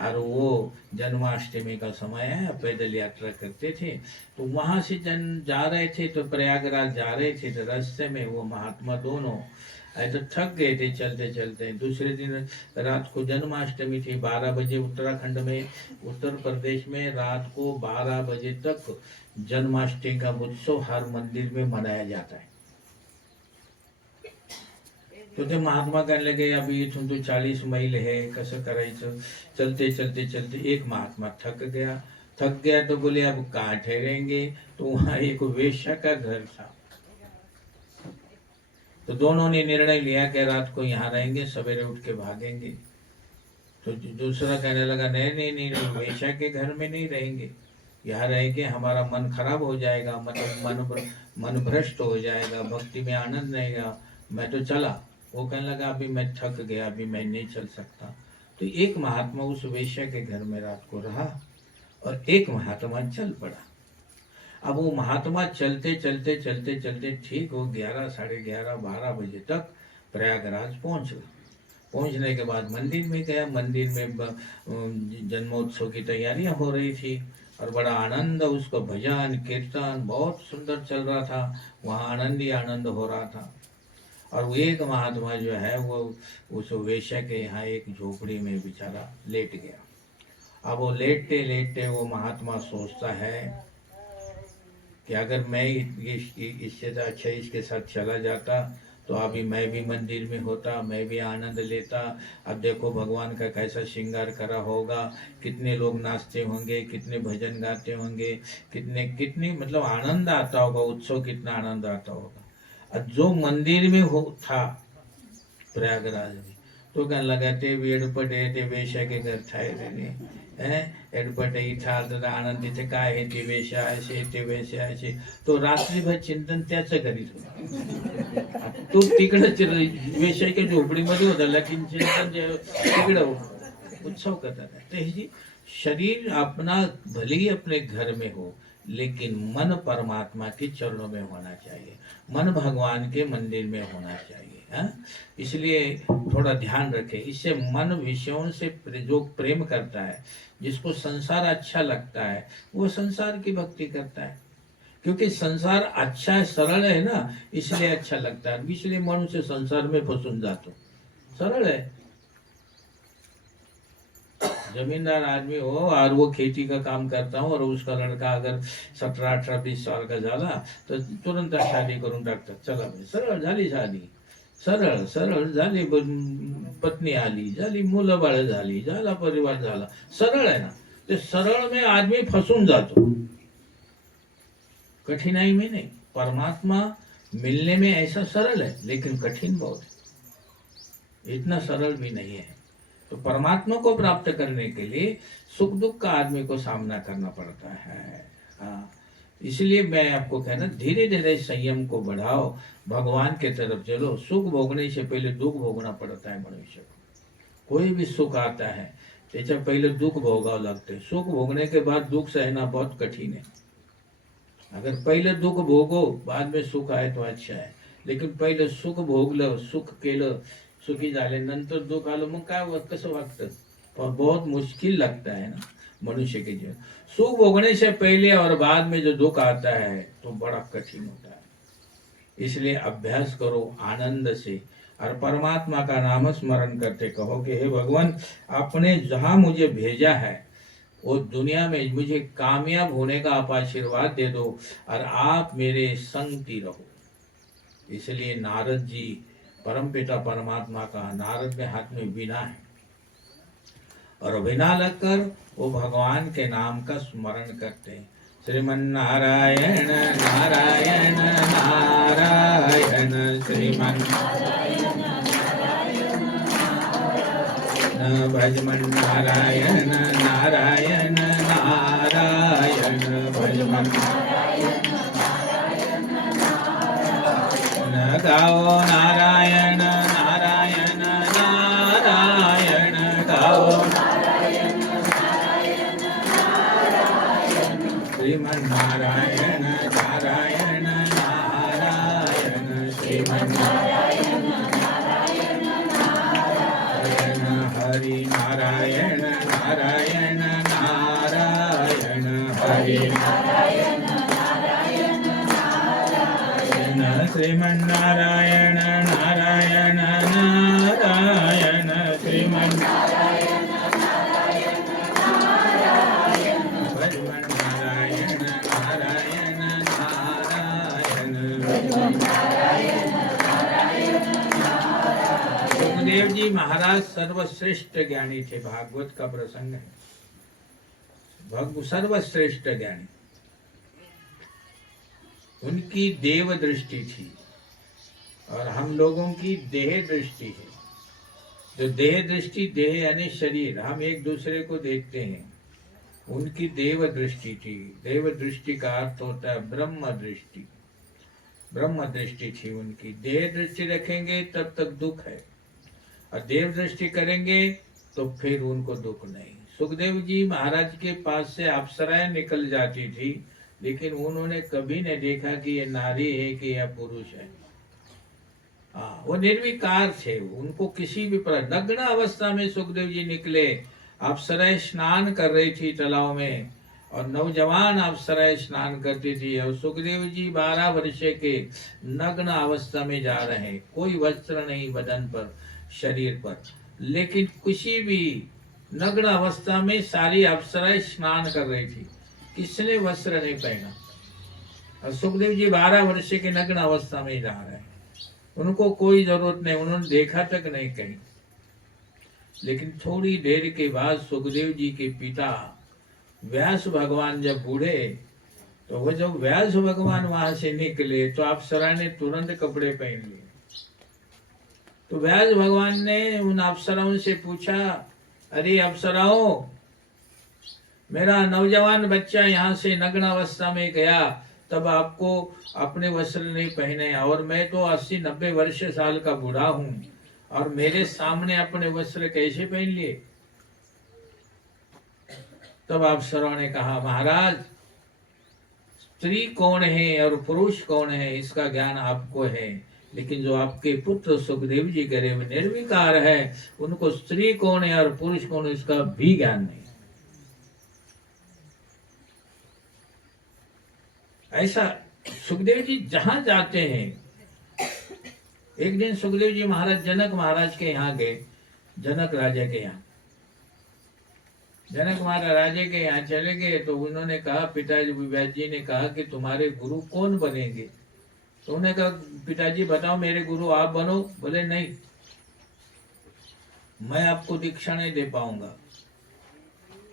और वो जन्माष्टमी का समय है, पैदल यात्रा करते थे। तो वहां से जन जा रहे थे, तो प्रयागराज जा रहे थे, तो रास्ते में वो महात्मा दोनों ऐसे थक गए थे चलते चलते। दूसरे दिन रात को जन्माष्टमी थी, 12 बजे उत्तराखंड में, उत्तर प्रदेश में रात को 12 बजे तक जन्माष्टमी का उत्सव हर मंदिर में मनाया जाता है। तो ते महात्मा कहने लगे अभी इथून तो 40 मैल है, कसं करायचं। चलते चलते चलते एक महात्मा थक गया तो बोले अब कहाँ ठहरेंगे। तो वहाँ एक वेश्या का घर था। तो दोनों ने निर्णय लिया कि रात को यहाँ रहेंगे, सवेरे उठ के भागेंगे। तो दूसरा कहने लगा नहीं नहीं नहीं नहीं, वेश्या के घर में नहीं रहेंगे, यहाँ रहेंगे हमारा मन खराब हो जाएगा, मन भ्रष्ट हो जाएगा, भक्ति में आनंद रहेगा। मैं तो चला। वो कहने लगा अभी मैं थक गया, अभी मैं नहीं चल सकता। तो एक महात्मा उस वेश्या के घर में रात को रहा और एक महात्मा चल पड़ा। अब वो महात्मा चलते चलते चलते चलते ठीक हो 11, साढ़े 11, 12 बजे तक प्रयागराज पहुंच गया। पहुंचने के बाद मंदिर में गया। मंदिर में जन्मोत्सव की तैयारियां हो रही थी और बड़ा आनंद, उसको भजन कीर्तन बहुत सुंदर चल रहा था। वहाँ आनंद ही आनंद हो रहा था। और वो एक महात्मा जो है वो उस वेश्या के यहाँ एक झोपड़ी में बेचारा लेट गया। अब वो लेटते लेटते वो महात्मा सोचता है कि अगर मैं इससे तो अच्छा इसके साथ चला जाता तो अभी मैं भी मंदिर में होता, मैं भी आनंद लेता। अब देखो भगवान का कैसा श्रृंगार करा होगा, कितने लोग नाचते होंगे, कितने भजन गाते होंगे, कितने मतलब आनंद आता होगा, उत्सव कितना आनंद आता होगा। जो मंदिर में हो था प्रयागराज में, तो कहने लगा ते वेडपटे ते वेश्या के घर ठाय रे हैं, एडपटे इथं आता आनंद तिथे काय आहे, ते वेश्या असे ते वेश्या असे। तो रात्रीभर चिंतन त्याचं करीत होता। तो तिकडच वेश्याच्या झोपडीमध्ये होता, लेकिन चिंतन तिकडं उत्सव करता था। तो ही शरीर अपना भले ही अपने घर में हो, लेकिन मन परमात्मा के चरणों में होना चाहिए, मन भगवान के मंदिर में होना चाहिए। इसलिए थोड़ा ध्यान रखें। इससे मन विषयों से जो प्रेम करता है, जिसको संसार अच्छा लगता है, वो संसार की भक्ति करता है। क्योंकि संसार अच्छा है, सरल है ना, इसलिए अच्छा लगता है। इसलिए मनुष्य संसार में फंसून जातो। सरल है। जमींदार आदमी हो और वो खेती का काम करता हो और उसका लड़का अगर 17, 18, 20 साल का झाला तो तुरंत शादी करून टाकतात। चला भाई, सरळ झाली शादी, सरळ सरळ झाली, पत्नी आली, झाली मुलं बाळ झाली, झाला परिवार झाला। सरळ है ना। ते सरळ में आदमी फंसून जातो, कठिनाई में नहीं। परमात्मा मिलने में ऐसा सरल है, लेकिन कठिन बहुत है, इतना सरल भी नहीं है। तो परमात्मा को प्राप्त करने के लिए सुख दुख का आदमी को सामना करना पड़ता है। हाँ, इसलिए मैं आपको कहना, धीरे धीरे संयम को बढ़ाओ, भगवान के तरफ चलो। सुख भोगने से पहले दुख भोगना पड़ता है मनुष्य को। कोई भी सुख आता है त्याच्या पहले दुख भोगावं लागते। सुख भोगने के बाद दुख सहना बहुत कठिन है। अगर पहले दुख भोगो बाद में सुख आए तो अच्छा है, लेकिन पहिले सुख भोगलं, सुख केलं, सुखी झाले, नंतर दुख आलं, मग काय कसं वागतं? और बहुत मुश्किल लगता है ना मनुष्य के जीवन। सुख भोगने से पहले और बाद में जो दुख आता है तो बड़ा कठिन होता है। इसलिए अभ्यास करो आनंद से और परमात्मा का नाम स्मरण करते कहो कि हे भगवान, आपने जहां मुझे भेजा है वो दुनिया में मुझे कामयाब होने का आप आशीर्वाद दे दो और आप मेरे संगति रहो। इसलिए नारद जी परमपिता परमात्मा का, नारद के हाथ में वीणा है और वीणा लगकर वो भगवान के नाम का स्मरण करते हैं। श्रीमन नारायण नारायण नारायण, श्रीमन भजमन नारायण नारायण नारायण, भजमन गाओ नारायण नारायण नारायण, गाओ श्रीमन नारायण नारायण नारायण, श्रीमन नारायण नारायण, हरि नारायण। नारायण नारायण हरि नारायण नारायण नारायण श्रीमन्नारायण नारायण नारायण श्रीमन्नारायण नारायण नारायण श्रीमन्नारायण नारायण नारायण सुखदेव जी महाराज सर्वश्रेष्ठ ज्ञानी थे। भागवत का प्रसंग है। सर्वश्रेष्ठ ज्ञानी, उनकी देव दृष्टि थी और हम लोगों की देह दृष्टि है। जो देह दृष्टि, देह यानी शरीर, हम एक दूसरे को देखते हैं, उनकी देव दृष्टि थी। देव दृष्टि का अर्थ होता है ब्रह्म दृष्टि। ब्रह्म दृष्टि थी उनकी। देह दृष्टि रखेंगे तब तक दुख है, और देव दृष्टि करेंगे तो फिर उनको दुख नहीं। सुखदेव जी महाराज के पास से अप्सराएं निकल जाती थी, लेकिन उन्होंने कभी नहीं देखा कि ये नारी है कि यह पुरुष है। वो निर्विकार थे। उनको किसी भी पर नग्न अवस्था में सुखदेव जी निकले। अप्सराएं स्नान कर रही थी तालाब में, और नौजवान अप्सराएं स्नान करती थी, और सुखदेव जी 12 वर्ष के नग्न अवस्था में जा रहे हैं। कोई वस्त्र नहीं बदन पर, शरीर पर, लेकिन किसी भी नग्न अवस्था में सारी अप्सराएं स्नान कर रही थी। किसने वस्त्र नहीं पहना, और सुखदेव जी 12 वर्ष के नग्न अवस्था में जा रहे हैं। उनको कोई जरूरत नहीं, उन्होंने देखा तक नहीं कहीं। लेकिन थोड़ी देर के बाद सुखदेव जी के पिता व्यास भगवान जब बूढ़े, तो वो जब व्यास भगवान वहां से निकले तो अप्सरा ने तुरंत कपड़े पहन लिए। तो व्यास भगवान ने उन अप्सराओं से पूछा, अरे अप्सराओं, मेरा नौजवान बच्चा यहाँ से नग्न अवस्था में गया, तब आपको अपने वस्त्र नहीं पहने, और मैं तो 80-90 वर्ष साल का बूढ़ा हूँ, और मेरे सामने अपने वस्त्र कैसे पहन लिए? तब अप्सराओं ने कहा, महाराज, स्त्री कौन है और पुरुष कौन है इसका ज्ञान आपको है, लेकिन जो आपके पुत्र सुखदेव जी करे वे निर्विकार है, उनको स्त्री कौन है और पुरुष कौन है इसका भी ज्ञान नहीं। ऐसा सुखदेव जी जहां जाते हैं। एक दिन सुखदेव जी महाराज जनक महाराज के यहाँ गए, जनक राजा के यहाँ। जनक महाराज राजे के यहाँ चले गए तो उन्होंने कहा, पिताजी व्यास जी ने कहा कि तुम्हारे गुरु कौन बनेंगे? तो उन्होंने कहा, पिताजी बताओ मेरे गुरु आप बनो। बोले नहीं, मैं आपको दीक्षा नहीं दे पाऊंगा,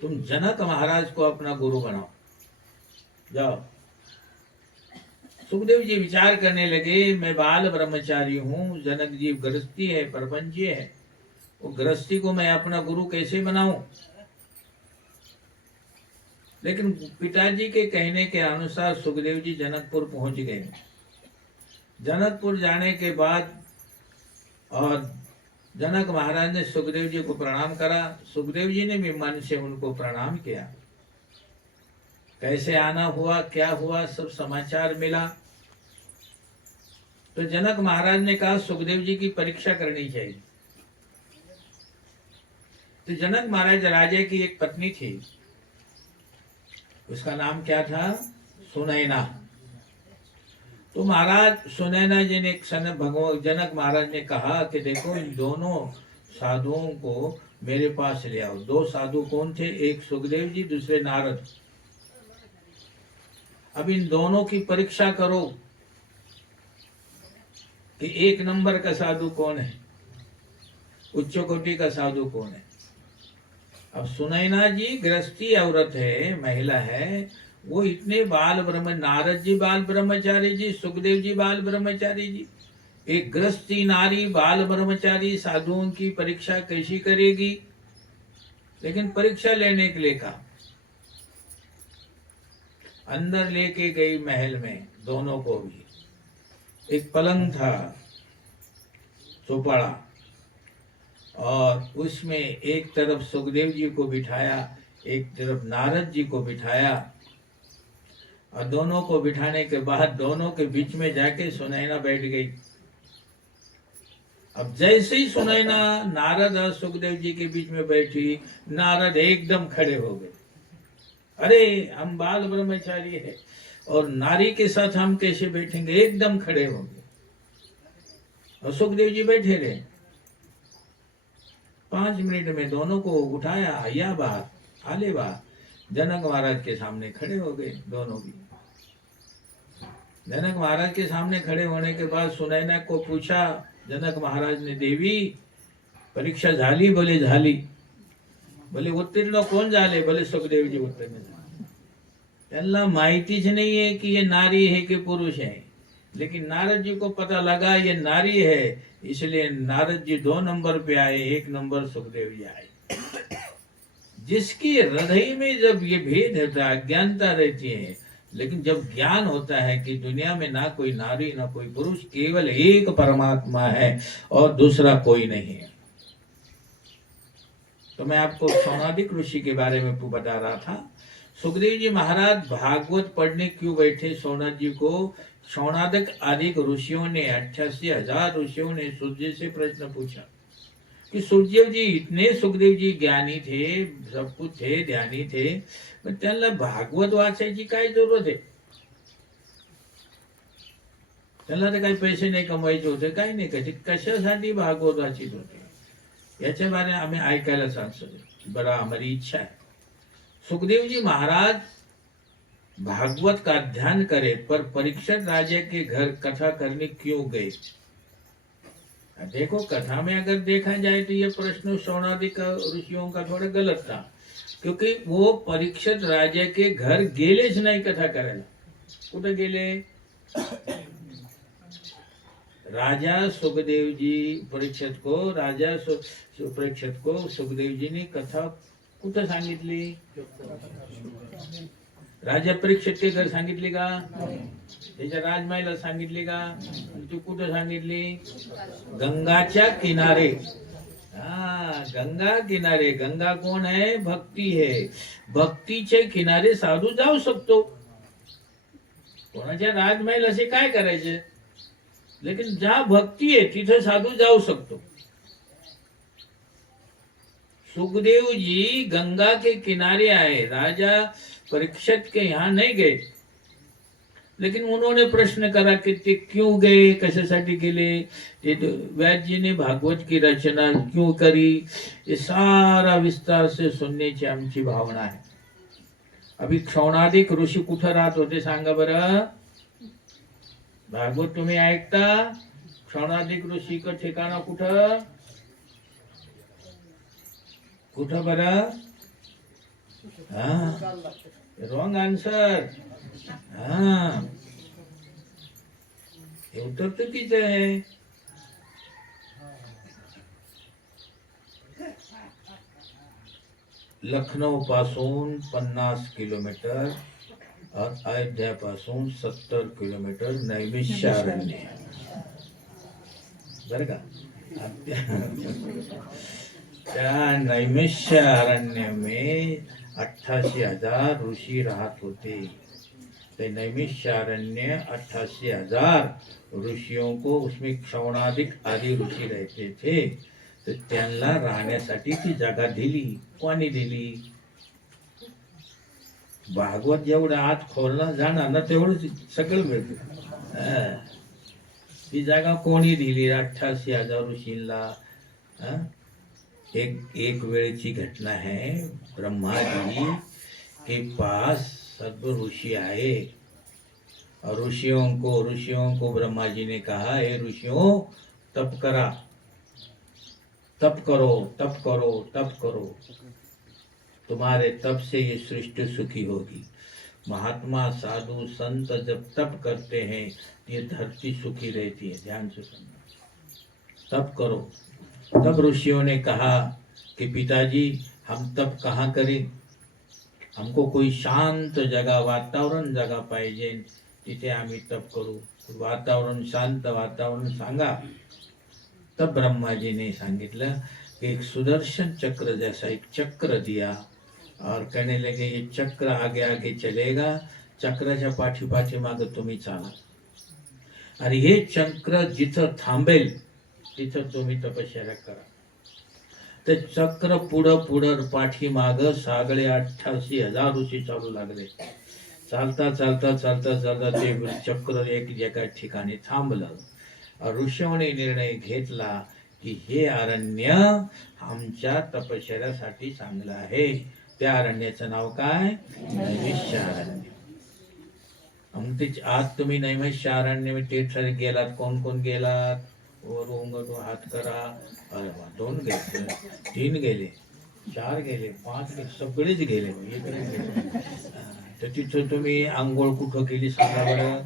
तुम जनक महाराज को अपना गुरु बनाओ, जाओ। सुखदेव जी विचार करने लगे, मैं बाल ब्रह्मचारी हूँ, जनक जी गृहस्थी है, प्रपंची है, वो गृहस्थी को मैं अपना गुरु कैसे बनाऊं? लेकिन पिताजी के कहने के अनुसार सुखदेव जी जनकपुर पहुंच गए। जनकपुर जाने के बाद और जनक महाराज ने सुखदेव जी को प्रणाम करा। सुखदेव जी ने भी मन से उनको प्रणाम किया। कैसे आना हुआ, क्या हुआ, सब समाचार मिला। तो जनक महाराज ने कहा, सुखदेव जी की परीक्षा करनी चाहिए। तो जनक महाराज राजा की एक पत्नी थी, उसका नाम क्या था? सुनैना। तो महाराज सुनैना जी ने भगवान जनक महाराज ने कहा कि देखो, इन दोनों साधुओं को मेरे पास ले आओ। 2 साधु कौन थे? एक सुखदेव जी, दूसरे नारद। अब इन दोनों की परीक्षा करो कि 1 नंबर का साधु कौन है, उच्च कोटि का साधु कौन है। अब सुनैना जी गृहस्थी औरत है, महिला है, वो इतने बाल ब्रह्म, नारद जी बाल ब्रह्मचारी जी, सुखदेव जी बाल ब्रह्मचारी जी, एक गृहस्थी नारी बाल ब्रह्मचारी साधुओं की परीक्षा कैसी करेगी? लेकिन परीक्षा लेने के लिए कहा। अंदर लेके गई महल में दोनों को भी। एक पलंग था चौपाड़ा, और उसमें एक तरफ सुखदेव जी को बिठाया, एक तरफ नारद जी को बिठाया, और दोनों को बिठाने के बाद दोनों के बीच में जाके सुनैना बैठ गई। अब जैसे ही सुनाई ना, नारद और सुखदेव जी के बीच में बैठी, नारद एकदम खड़े हो गए। अरे हम बाल ब्रह्मचारी है और नारी के साथ हम कैसे बैठेंगे, एकदम खड़े हो गए। और सुखदेव जी बैठे रहे। 5 मिनट में दोनों को उठाया, आया बाहर, आले बाहर। जनक महाराज के सामने खड़े हो गए दोनों भी। जनक महाराज के सामने खड़े होने के बाद सुनैना को पूछा जनक महाराज ने, देवी परीक्षा झाली? बोले झाली। बोले उत्तीर्ण कोण झाले? बोले सुखदेव जी उत्तीर्ण झाले। त्यांना माहितीच नहीं है कि ये नारी है कि पुरुष है, लेकिन नारद जी को पता लगा ये नारी है, इसलिए नारद जी 2 नंबर पे आए, 1 नंबर सुखदेव जी आए। जिसकी हृदय में जब ये भेद होता है, अज्ञानता रहती है, लेकिन जब ज्ञान होता है कि दुनिया में ना कोई नारी ना कोई पुरुष, केवल एक परमात्मा है और दूसरा कोई नहीं है। तो मैं आपको सौनादिक ऋषि के बारे में बता रहा था। सुखदेव जी महाराज भागवत पढ़ने क्यों बैठे? सौनक जी को सौनादिक आदि ऋषियों ने, 88,000 ऋषियों ने सूर्य से प्रश्न पूछा कि सूर्य जी इतने सुखदेव जी ज्ञानी थे, सब कुछ थे, ध्यानी थे, पण त्यांना भागवत वाचायची काय जरूरत आहे? त्यांना तर काही पैसे नाही कमवायचे होते, काही नाही, कशासाठी भागवत वाचित होते? याच्या बारे आम्ही ऐकायला सांगतो, बड़ा हमारी इच्छा है। सुखदेव जी महाराज भागवत का ध्यान करे, पर परीक्षित राजा के घर कथा करने क्यों गए? देखो, कथा में अगर देखा जाए तो ये प्रश्न सौनादिक ऋषियों का थोड़ा गलत था, क्योंकि वो परीक्षित राजा के घर गेलेच नाही कथा करायला। कुठे गेले? राजा सुखदेव जी परीक्षित को, परीक्षित को सुखदेव जी ने कथा कुठं सांगितली? राजा परीक्षित के घर सांगितली का? त्याच्या राजमाईला सांगितली का? तू कुठं सांगितली? गंगाच्या किनारे। हाँ, गंगा किनारे। गंगा कोण है? भक्ती है। भक्तीचे किनारे साधू जाऊ शकतो। कोणाच्या राजमहल असे काय करायचे? लेकिन जहाँ भक्ती है तिथे साधू जाऊ शकतो। सुखदेव जी गंगा के किनारे आए, राजा परीक्षित के यहाँ नहीं गए, लेकिन उन्होंने प्रश्न करा कि ते क्यों गए, कशासाठी गेले, ते व्यास जी ने भागवत की रचना क्यों करी, ये सारा विस्तार से सुनने की आमची भावना है। अभी सौनादिक ऋषी कुठं राहत होते सांगा बरं? भागवत तुम्ही ऐकता? सौनादिक ऋषी का ठिकाणा कुठं? कुठं बरं? हाँ, रॉन्ग आंसर। हाँ, हे उत्तर चुकीचं आहे। लखनऊ पासून 50 किलोमीटर और अयोध्या पासून 70 किलोमीटर नैमिषारण्य, बरं का? त्या नैमिषारण्य में 88,000 ऋषि राहत होते। तो नैमिषारण्य 88,000 ऋषियों को, उसमें सौनादिक आदि ऋषि रहते थे, तो त्यांना राहण्यासाठी ती जागा दिली। कोणी दिली? भागवत जेवढं आत खोलणं जाणार ना तेवढं सगळं मिळतं। ती जागा कोणी दिली? 88,000 ऋषींना। एक वेळ की घटना है, ब्रह्मा जी के पास सब ऋषि आए और ऋषियों को ब्रह्मा जी ने कहा, हे ऋषियों, तप करा, तप करो, तप करो, तप करो, तुम्हारे तप से ये सृष्टि सुखी होगी। महात्मा साधु संत जब तप करते हैं ये धरती सुखी रहती है। ध्यान से सुनना, तप करो। तब ऋषियों ने कहा कि पिताजी, हम तप कहाँ करें? हमको कोई शांत जगह, वातावरण जगह पाहिजे, तिथे आम्ही तप करू। वातावरण, शांत वातावरण सांगा। तब ब्रह्मा जी ने सांगितलं कि एक सुदर्शन चक्र जैसा एक चक्र दिया और कहने लगे ये चक्र आगे आगे चलेगा, चक्राच्या पाठी मागे तुम्ही चाला, आणि हे चक्र जिथं थांबेल तिथं तुम्ही तपश्चर्या करा. ते चक्र पुढं पुढं पाठीमाग सागळे 88,000 ऋषी चालू लागले. चालता चालता चालता चालता ते चक्र एका ठिकाणी थांबलं. ऋषीने निर्णय घेतला की हे अरण्य आमच्या तपश्चर्यासाठी चांगलं आहे. त्या अरण्याचं नाव काय? नैमिषारण्य. आज तुम्ही नैमिषारण्य तीर्थ गेलात. कोण कोण गेलात? वर उंगट हात करा. अरे वा, 2 गेले, 3 गेले, 4 गेले, 5 गेले, सगळेच गेले. इकडे गेले. तर तिथं तुम्ही आंघोळ कुठं केली सांगा बरं?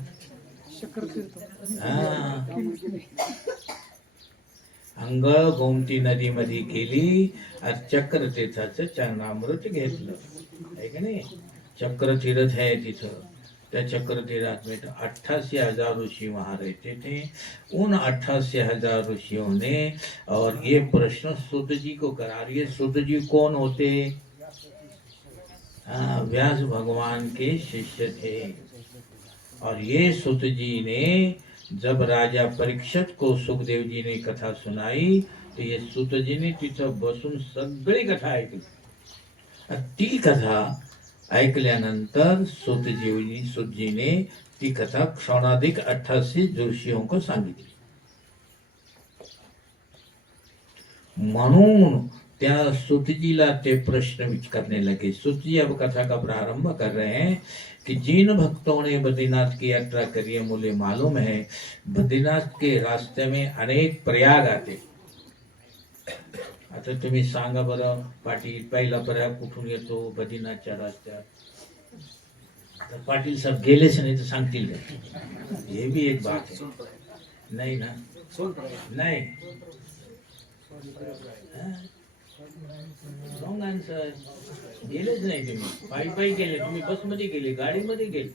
अंघोळ गोमती नदीमध्ये केली. चक्रतीर्थाचं चरणामृत घेतलं आहे का नाही? चक्रतीर्थ है तिथं. त्या चक्रतीर्थ में 88,000 ऋषि वहां रहते थे. उन 88,000 ऋषियों ने और ये प्रश्न सूत जी को करा. ये सूत जी कौन होते? व्यास भगवान के शिष्य थे. और ये सूत जी ने जब राजा परीक्षित को सुखदेव जी ने कथा सुनाई तो ये सूत जी ने तिथं बसून सगळी कथा ऐकली. ती कथा ऐकल्यानंतर सूतजीने ती कथा क्षणाधिक 88 ऋषियों को सांगितली. म्हणून त्या सूतजीला ते प्रश्न करने लगे. सूतजी अब कथा का प्रारंभ कर रहे हैं कि जिन भक्तों ने बद्रीनाथ की यात्रा करी है, मुझे मालूम है बद्रीनाथ के रास्ते में अनेक प्रयाग आते. आता तुम्ही सांगा बरं पाटील, पहिला प्रयाग कुठून येतो बद्रीनाथच्या रस्त्यात? तर पाटील साहेब गेलेच नाही तर सांगतील का? हे भी एक बात है. नाही ना? नाही. Wrong answer. गेलेच नाही तुम्ही. पायी गेले तुम्ही, बसमध्ये गेले, गाडीमध्ये गेले.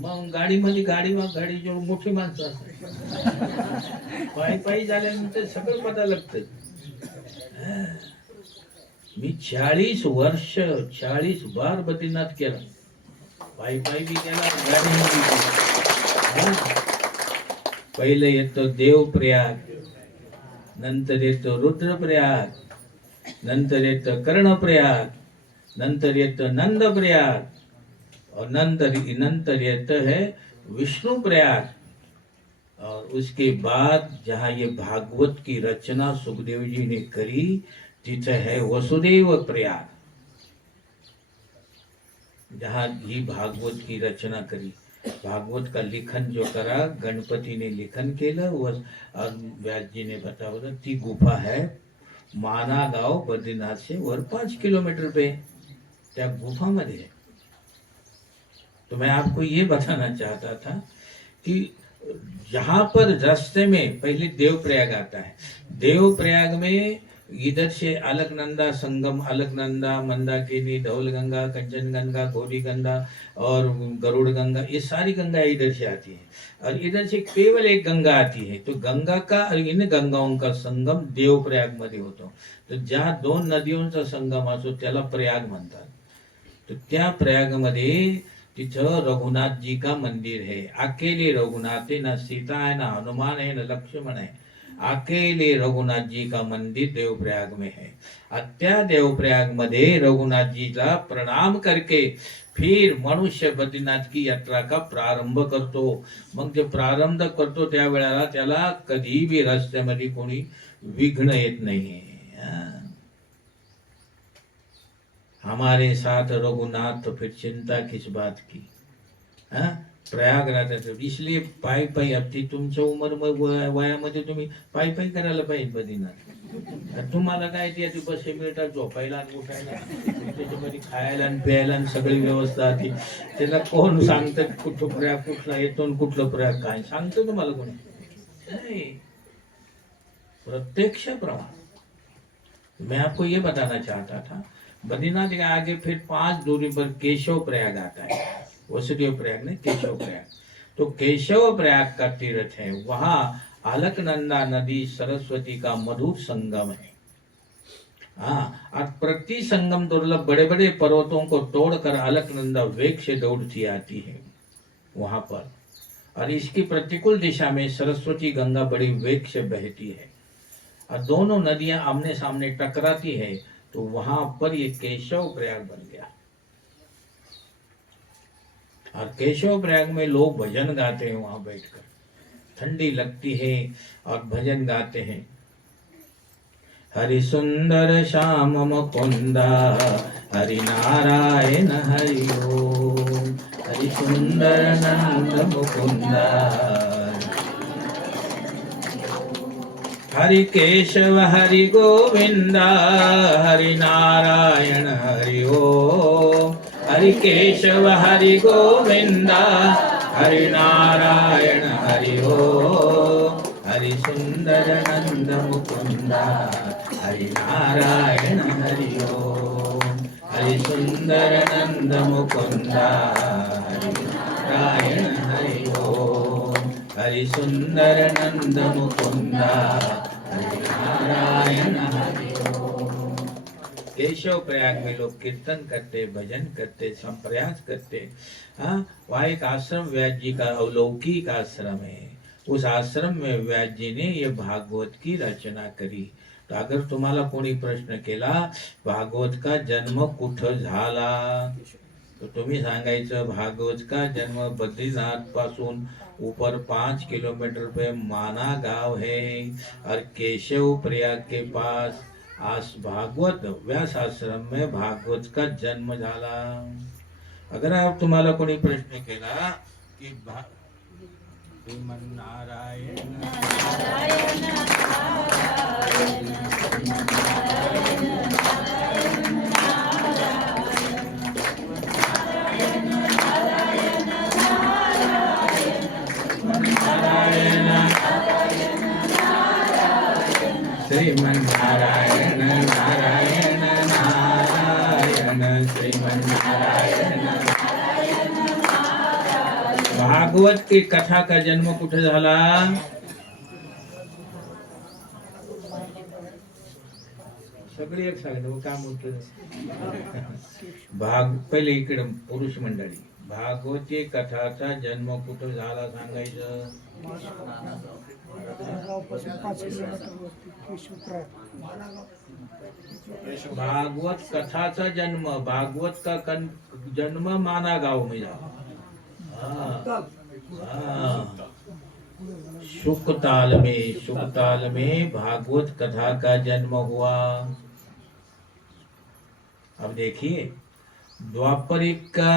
मग गाडीची मोठी माणसं असतात. पायी झाल्यानंतर सगळं पता लागतं. मी 40 वर्ष 40 बार बद्रीनाथ केला. पायी बी केला, गाडीमध्ये केला. पहिले येतो देवप्रयाग, नंतर येतो रुद्रप्रयाग, नंतर येतं कर्णप्रयाग, नंतर येतं नंदप्रयाग और नंतर येतं है विष्णु प्रयाग. और उसके बाद जहाँ ये भागवत की रचना सुखदेव जी ने करी तिथे है वसुदेव प्रयाग. जहाँ ही भागवत की रचना करी, भागवत का लिखन जो करा गणपति ने लिखन केलं. और व्यास जी ने बताया ती गुफा है माना गांव बद्रीनाथ से वर 5 किलोमीटर पे त्या गुफा मध्ये है. तो मैं आपको ये बताना चाहता था कि जहाँ पर रास्ते में पहले देवप्रयाग आता है. देवप्रयाग में इधर से अलकनंदा संगम, अलकनंदा, मंदाकिनी, धौलगंगा, कंचनगंगा, गौरीगंगा और गरुड़ गंगा, ये सारी गंगा इधर से आती है. और इधर से केवल एक गंगा आती है. तो गंगा का और इन गंगाओं का संगम देवप्रयाग मध्ये होतो. तो ज्या 2 नदींचा संगम असतो त्याला प्रयाग म्हणतात. तो त्या प्रयागमध्ये तिथं रघुनाथ जी का मंदिर है. अकेले रघुनाथ है, ना सीता है, ना हनुमान है, ना लक्ष्मण है. अकेले रघुनाथ जी का मंदिर देवप्रयाग में है. त्या देवप्रयाग मध्ये रघुनाथ जी का प्रणाम करके फिर मनुष्य बद्रीनाथ की यात्रा का प्रारंभ करतो. मग जे प्रारंभ करतो त्या वेळेला त्याला कधी भी रस्त्यामध्ये कोणी विघ्न येत नाही. हमारे साथ रघुनाथ तो फिर चिंता किस बात की. प्रयागराज इसलिए पायी अब ती तुमच्या वयामध्ये तुम्ही पायी करायला पाहिजे बद्रीनाथ. तुम्हाला काय ती बस मिळतात झोपायला आणि उठायला, त्याच्यामध्ये खायला आणि प्यायला आणि सगळी व्यवस्था होती. त्याला कोण सांगतं कुठं प्रयाग कुठला येतो आणि कुठलं प्रयाग काय सांगतं तुम्हाला कोणी? नहीं, प्रत्यक्ष प्रमाण. मैं आपको ये बताना चाहता था बद्रीनाथ के आगे फिर 5 दूरी पर केशव प्रयाग आता है. वसुदेव प्रयाग नहीं, केशव प्रयाग. तो केशव प्रयाग का तीर्थ है. वहां अलकनंदा नदी सरस्वती का मधुर संगम है. और प्रति संगम दुर्लभ बड़े बड़े पर्वतों को तोड़कर अलकनंदा वेग से दौड़ती आती है वहां पर. और इसकी प्रतिकूल दिशा में सरस्वती गंगा बड़ी वेग से बहती है और दोनों नदियां आमने सामने टकराती है, तो वहां पर ये केशव प्रयाग बन गया। और केशव प्रयाग में लोग भजन गाते हैं, वहां बैठकर ठंडी लगती है और भजन गाते हैं। हरि सुंदर श्याम मुकुंदा हरि नारायण हरि ओम, हरि सुंदर नंद मुकुंदा हरि केशव हरि गोविंदा हरि नारायण हरि ओम, हरि केशव हरि गोविंदा हरि नारायण हरि ओम, हरि सुंदर नंद मुकुंदा हरि नारायण हरि ओम, हरि सुंदर नंद मुकुंदा हरि नारायण हरि ओम, हरि सुंदर नंद मुकुंदा हरि नारायण हरि ओम। केशव प्रयाग में लोग कीर्तन करते, भजन करते, संप्रयास करते। हाँ, वहाँ एक आश्रम व्यास जी का अलौकिक आश्रम है। उस आश्रम में व्यास जी ने ये भागवत की रचना करी। तो अगर तुम्हाला कोणी प्रश्न केला भागवत का जन्म कुठं झाला, तो तुम्ही सांगायचं भागवत का जन्म बद्रीनाथ पासून ऊपर 5 किलोमीटर पे माना गांव है और केशव प्रयाग के पास आस भागवत व्यास आश्रम में भागवत का जन्म झाला। अगर आप तुम्हाला कोणी प्रश्न केला की श्रीमन्नारायण नारायण श्रीमन्नारायण नारायण नारायण श्रीमन्नारायण। भागवत की कथा का जन्म कुठे झाला? सगळी एक सांगितलं काम होतं। पहिले इकडे पुरुष मंडळी भागवती कथाचा जन्म कुठे झाला सांगायचं। भागवत कथाचा जन्म, भागवत का जन्म माना गांव में झाला। सुकताल में भागवत कथा का जन्म हुआ। अब देखिए द्वापरिक का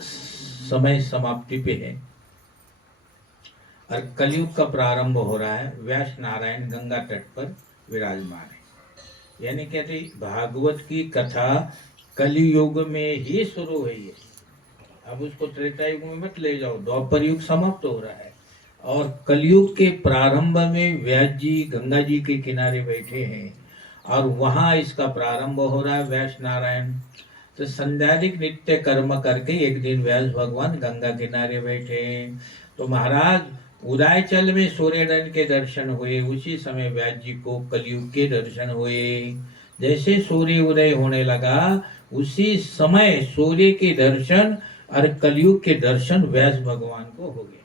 समय समाप्ति पे है और कलयुग का प्रारंभ हो रहा है। व्यास नारायण गंगा तट पर विराजमान है, यानी कहते भागवत की कथा कलयुग में ही शुरू हुई है। अब उसको त्रेता युग में मत ले जाओ, द्वापर युग समाप्त हो रहा है और कलयुग के प्रारंभ में व्यास जी गंगा जी के किनारे बैठे हैं और वहां इसका प्रारंभ हो रहा है। व्यास नारायण तो संध्यादिक नित्य कर्म करके एक दिन व्यास भगवान गंगा किनारे बैठे। तो महाराज उदयचल में सूर्यडन के दर्शन हुए, उसी समय व्यास जी को कलयुग के दर्शन हुए। जैसे सूर्य उदय होने लगा उसी समय सूर्य के दर्शन और कलयुग के दर्शन व्यास भगवान को हो गए।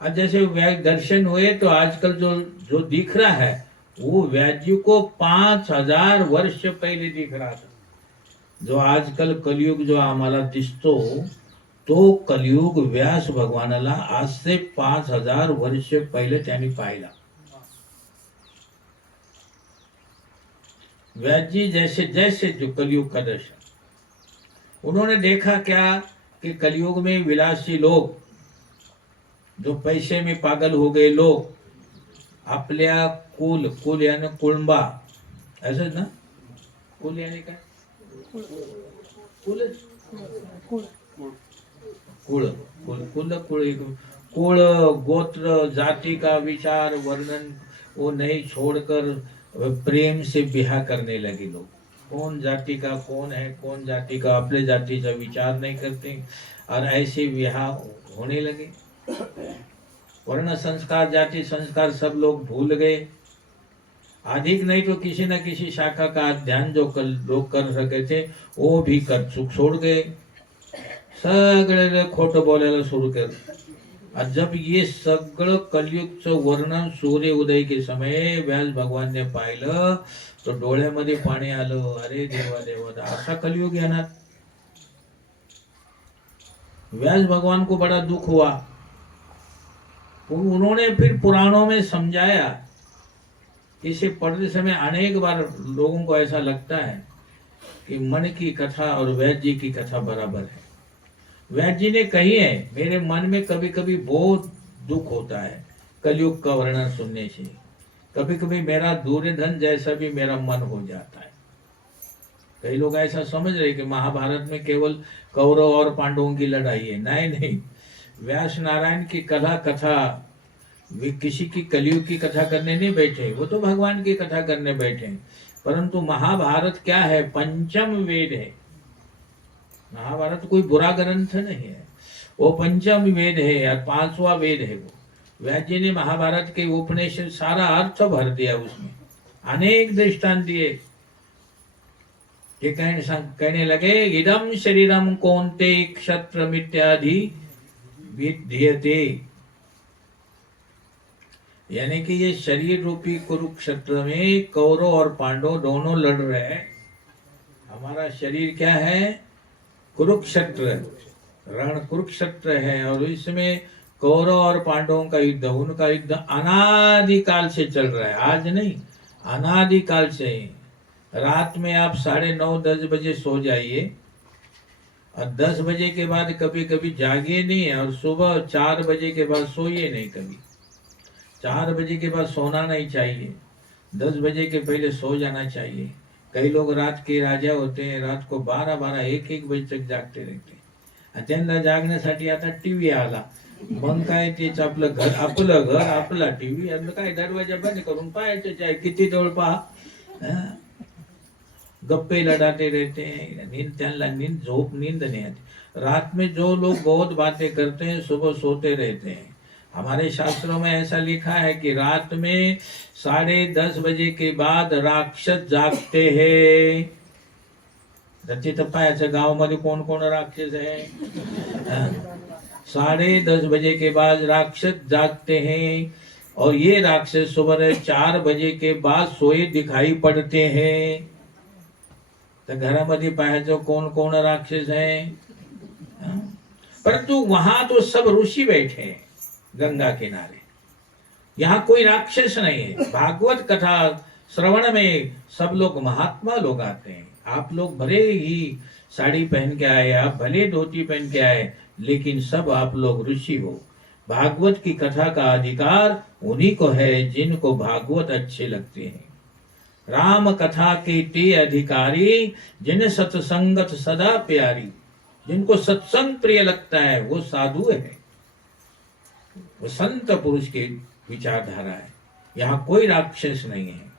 अब जैसे व्यास दर्शन हुए तो आजकल जो दिख रहा है वो व्यास जी को 5000 वर्ष पहले दिख रहा था। जो आजकल कलयुग जो आम्हाला दिसतो तो कलयुग व्यास भगवानाला आज से 5000 वर्ष पहले त्यांनी पाहिला। व्यास जी जैसे जैसे जो कलयुग का दर्शन उन्होंने देखा क्या कि कलयुग में विलासी लोग, जो पैसे में पागल हो गए लोग, आपल्या कुल यानी कुळंबा, ऐसे ना, कुल यानी काय, कुल गोत्र जाति का विचार वर्णन वो नहीं छोड़कर प्रेम से ब्याह करने लगे लोग। कौन जाति का कौन है, कौन जाति का, अपने जाति का विचार नहीं करते और ऐसे ब्याह होने लगे। वर्ण संस्कार जाति संस्कार सब लोग भूल गए। अधिक नहीं तो किसी न किसी शाखा का अध्ययन जो लोग कर सके थे वो भी कर छोड़ गए। सगळे खोटं बोलायला सुरू केलं। और जब ये सगळं कलयुगचं वर्णन सूर्य उदय के समय व्यास भगवान ने पाहिलं तो डोळ्यामध्ये पाणी आलं। अरे देवा देवा, असा कलयुग येणार। व्यास भगवान को बड़ा दुख हुआ। उन्होंने फिर पुराणों में समझाया। इसे पढ़ते समय अनेक बार लोगों को ऐसा लगता है कि मन की कथा और वैद्य जी की कथा बराबर है। वैद्य जी ने कही है, मेरे मन में कभी कभी बहुत दुख होता है कलयुग का वर्णन सुनने से। कभी कभी मेरा दुर्योधन जैसा भी मेरा मन हो जाता है। कई लोग ऐसा समझ रहे कि महाभारत में केवल कौरव और पांडवों की लड़ाई है। नहीं नहीं, व्यास नारायण की कथा वे किसी की कलयुग की कथा करने नहीं बैठे, वो तो भगवान की कथा करने बैठे। परंतु महाभारत क्या है? पंचम वेद है। महाभारत कोई बुरा ग्रंथ नहीं है, वो पंचम वेद है या पांचवा वेद है। वो व्यास जी ने महाभारत के उपनिषद सारा अर्थ भर दिया उसमें, अनेक दृष्टांत दिए। ये कहने लगे, इदम शरीरम कौन्ते क्षत्रमित्यादि विद्यते, यानी कि ये शरीर रूपी कुरुक्षेत्र में कौरव और पांडव दोनों लड़ रहे हैं। हमारा शरीर क्या है? कुरुक्षेत्र, रण कुरुक्षेत्र है। और इसमें कौरव और पांडवों का युद्ध, उनका युद्ध अनादिकाल से चल रहा है। आज नहीं, अनादिकाल से। रात में आप 9:30-10 बजे सो जाइए और 10 बजे के बाद कभी कभी जागिए नहीं, और सुबह 4 बजे के बाद सोइए नहीं। कभी 4 बजे के बाद सोना नहीं चाहिए, 10 बजे के पहले सो जाना चाहिए। कई लोग रात के राजा होते हैं, रात को 12-12, 1-1 बजे तक जागते रहते हैं। त्यांना जागण्यासाठी आता टीव्ही आला, मग काय तेच आपलं घर आपला टीव्ही, आणि काय दरवाजा बंद करून पाहायचं, चाहे किती जवळ पहा, गप्पे लड़ाते रहते हैं। नींद नींद नहीं आती। रात में जो लोग बहुत बातें करते हैं सुबह सोते रहते हैं। हमारे शास्त्रों में ऐसा लिखा है कि रात में 10:30 बजे के बाद राक्षस जागते हैं। रचित पायाचं गाव मध्ये कोण कोण राक्षस है? 10:30 बजे के बाद राक्षस जागते हैं, और ये राक्षस सुबह 4 बजे के बाद सोए दिखाई पड़ते हैं। तो घरामध्ये पाहायचं कोण कोण राक्षस है? परंतु वहां तो सब ऋषि बैठे हैं गंगा किनारे, यहाँ कोई राक्षस नहीं है। भागवत कथा श्रवण में सब लोग महात्मा लोग आते हैं। आप लोग भले ही साड़ी पहन के आए, आप भले धोती पहन के आए, लेकिन सब आप लोग ऋषि हो। भागवत की कथा का अधिकार उन्हीं को है जिनको भागवत अच्छे लगते हैं। राम कथा के ते अधिकारी जिन सत्संगत सदा प्यारी। जिनको सत्संग प्रिय लगता है वो साधु है, वो संत पुरुष की विचारधारा है। यहाँ कोई राक्षस नहीं है।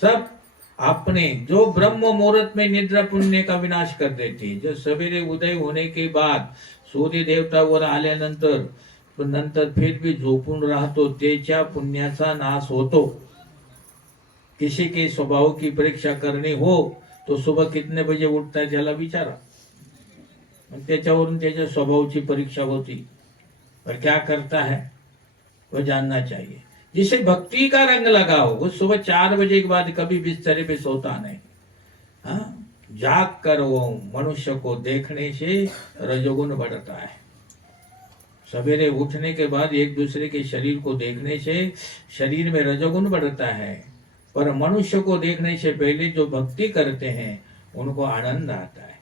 सब अपने जो ब्रह्म मुहूर्त में निद्रा पुण्य का विनाश कर देते हैं। जो सवेरे उदय होने के बाद सूर्य देवता वर आल्यानंतर नंतर फिर भी झोपून राहतो, त्याच्या पुण्याचा नाश होतो। किसी के स्वभाव की परीक्षा करनी हो तो सुबह कितने बजे उठता है त्याला विचारा, त्याच्यावरून त्याच्या स्वभावाची परीक्षा होती। और क्या करता है वो जानना चाहिए। जिसे भक्ति का रंग लगा हो वो सुबह 4 बजे के बाद कभी बिस्तर पे सोता नहीं। हाँ, जाग कर वो मनुष्य को देखने से रजोगुण बढ़ता है। सवेरे उठने के बाद एक दूसरे के शरीर को देखने से शरीर में रजोगुण बढ़ता है, पर मनुष्य को देखने से पहले जो भक्ति करते हैं उनको आनंद आता है।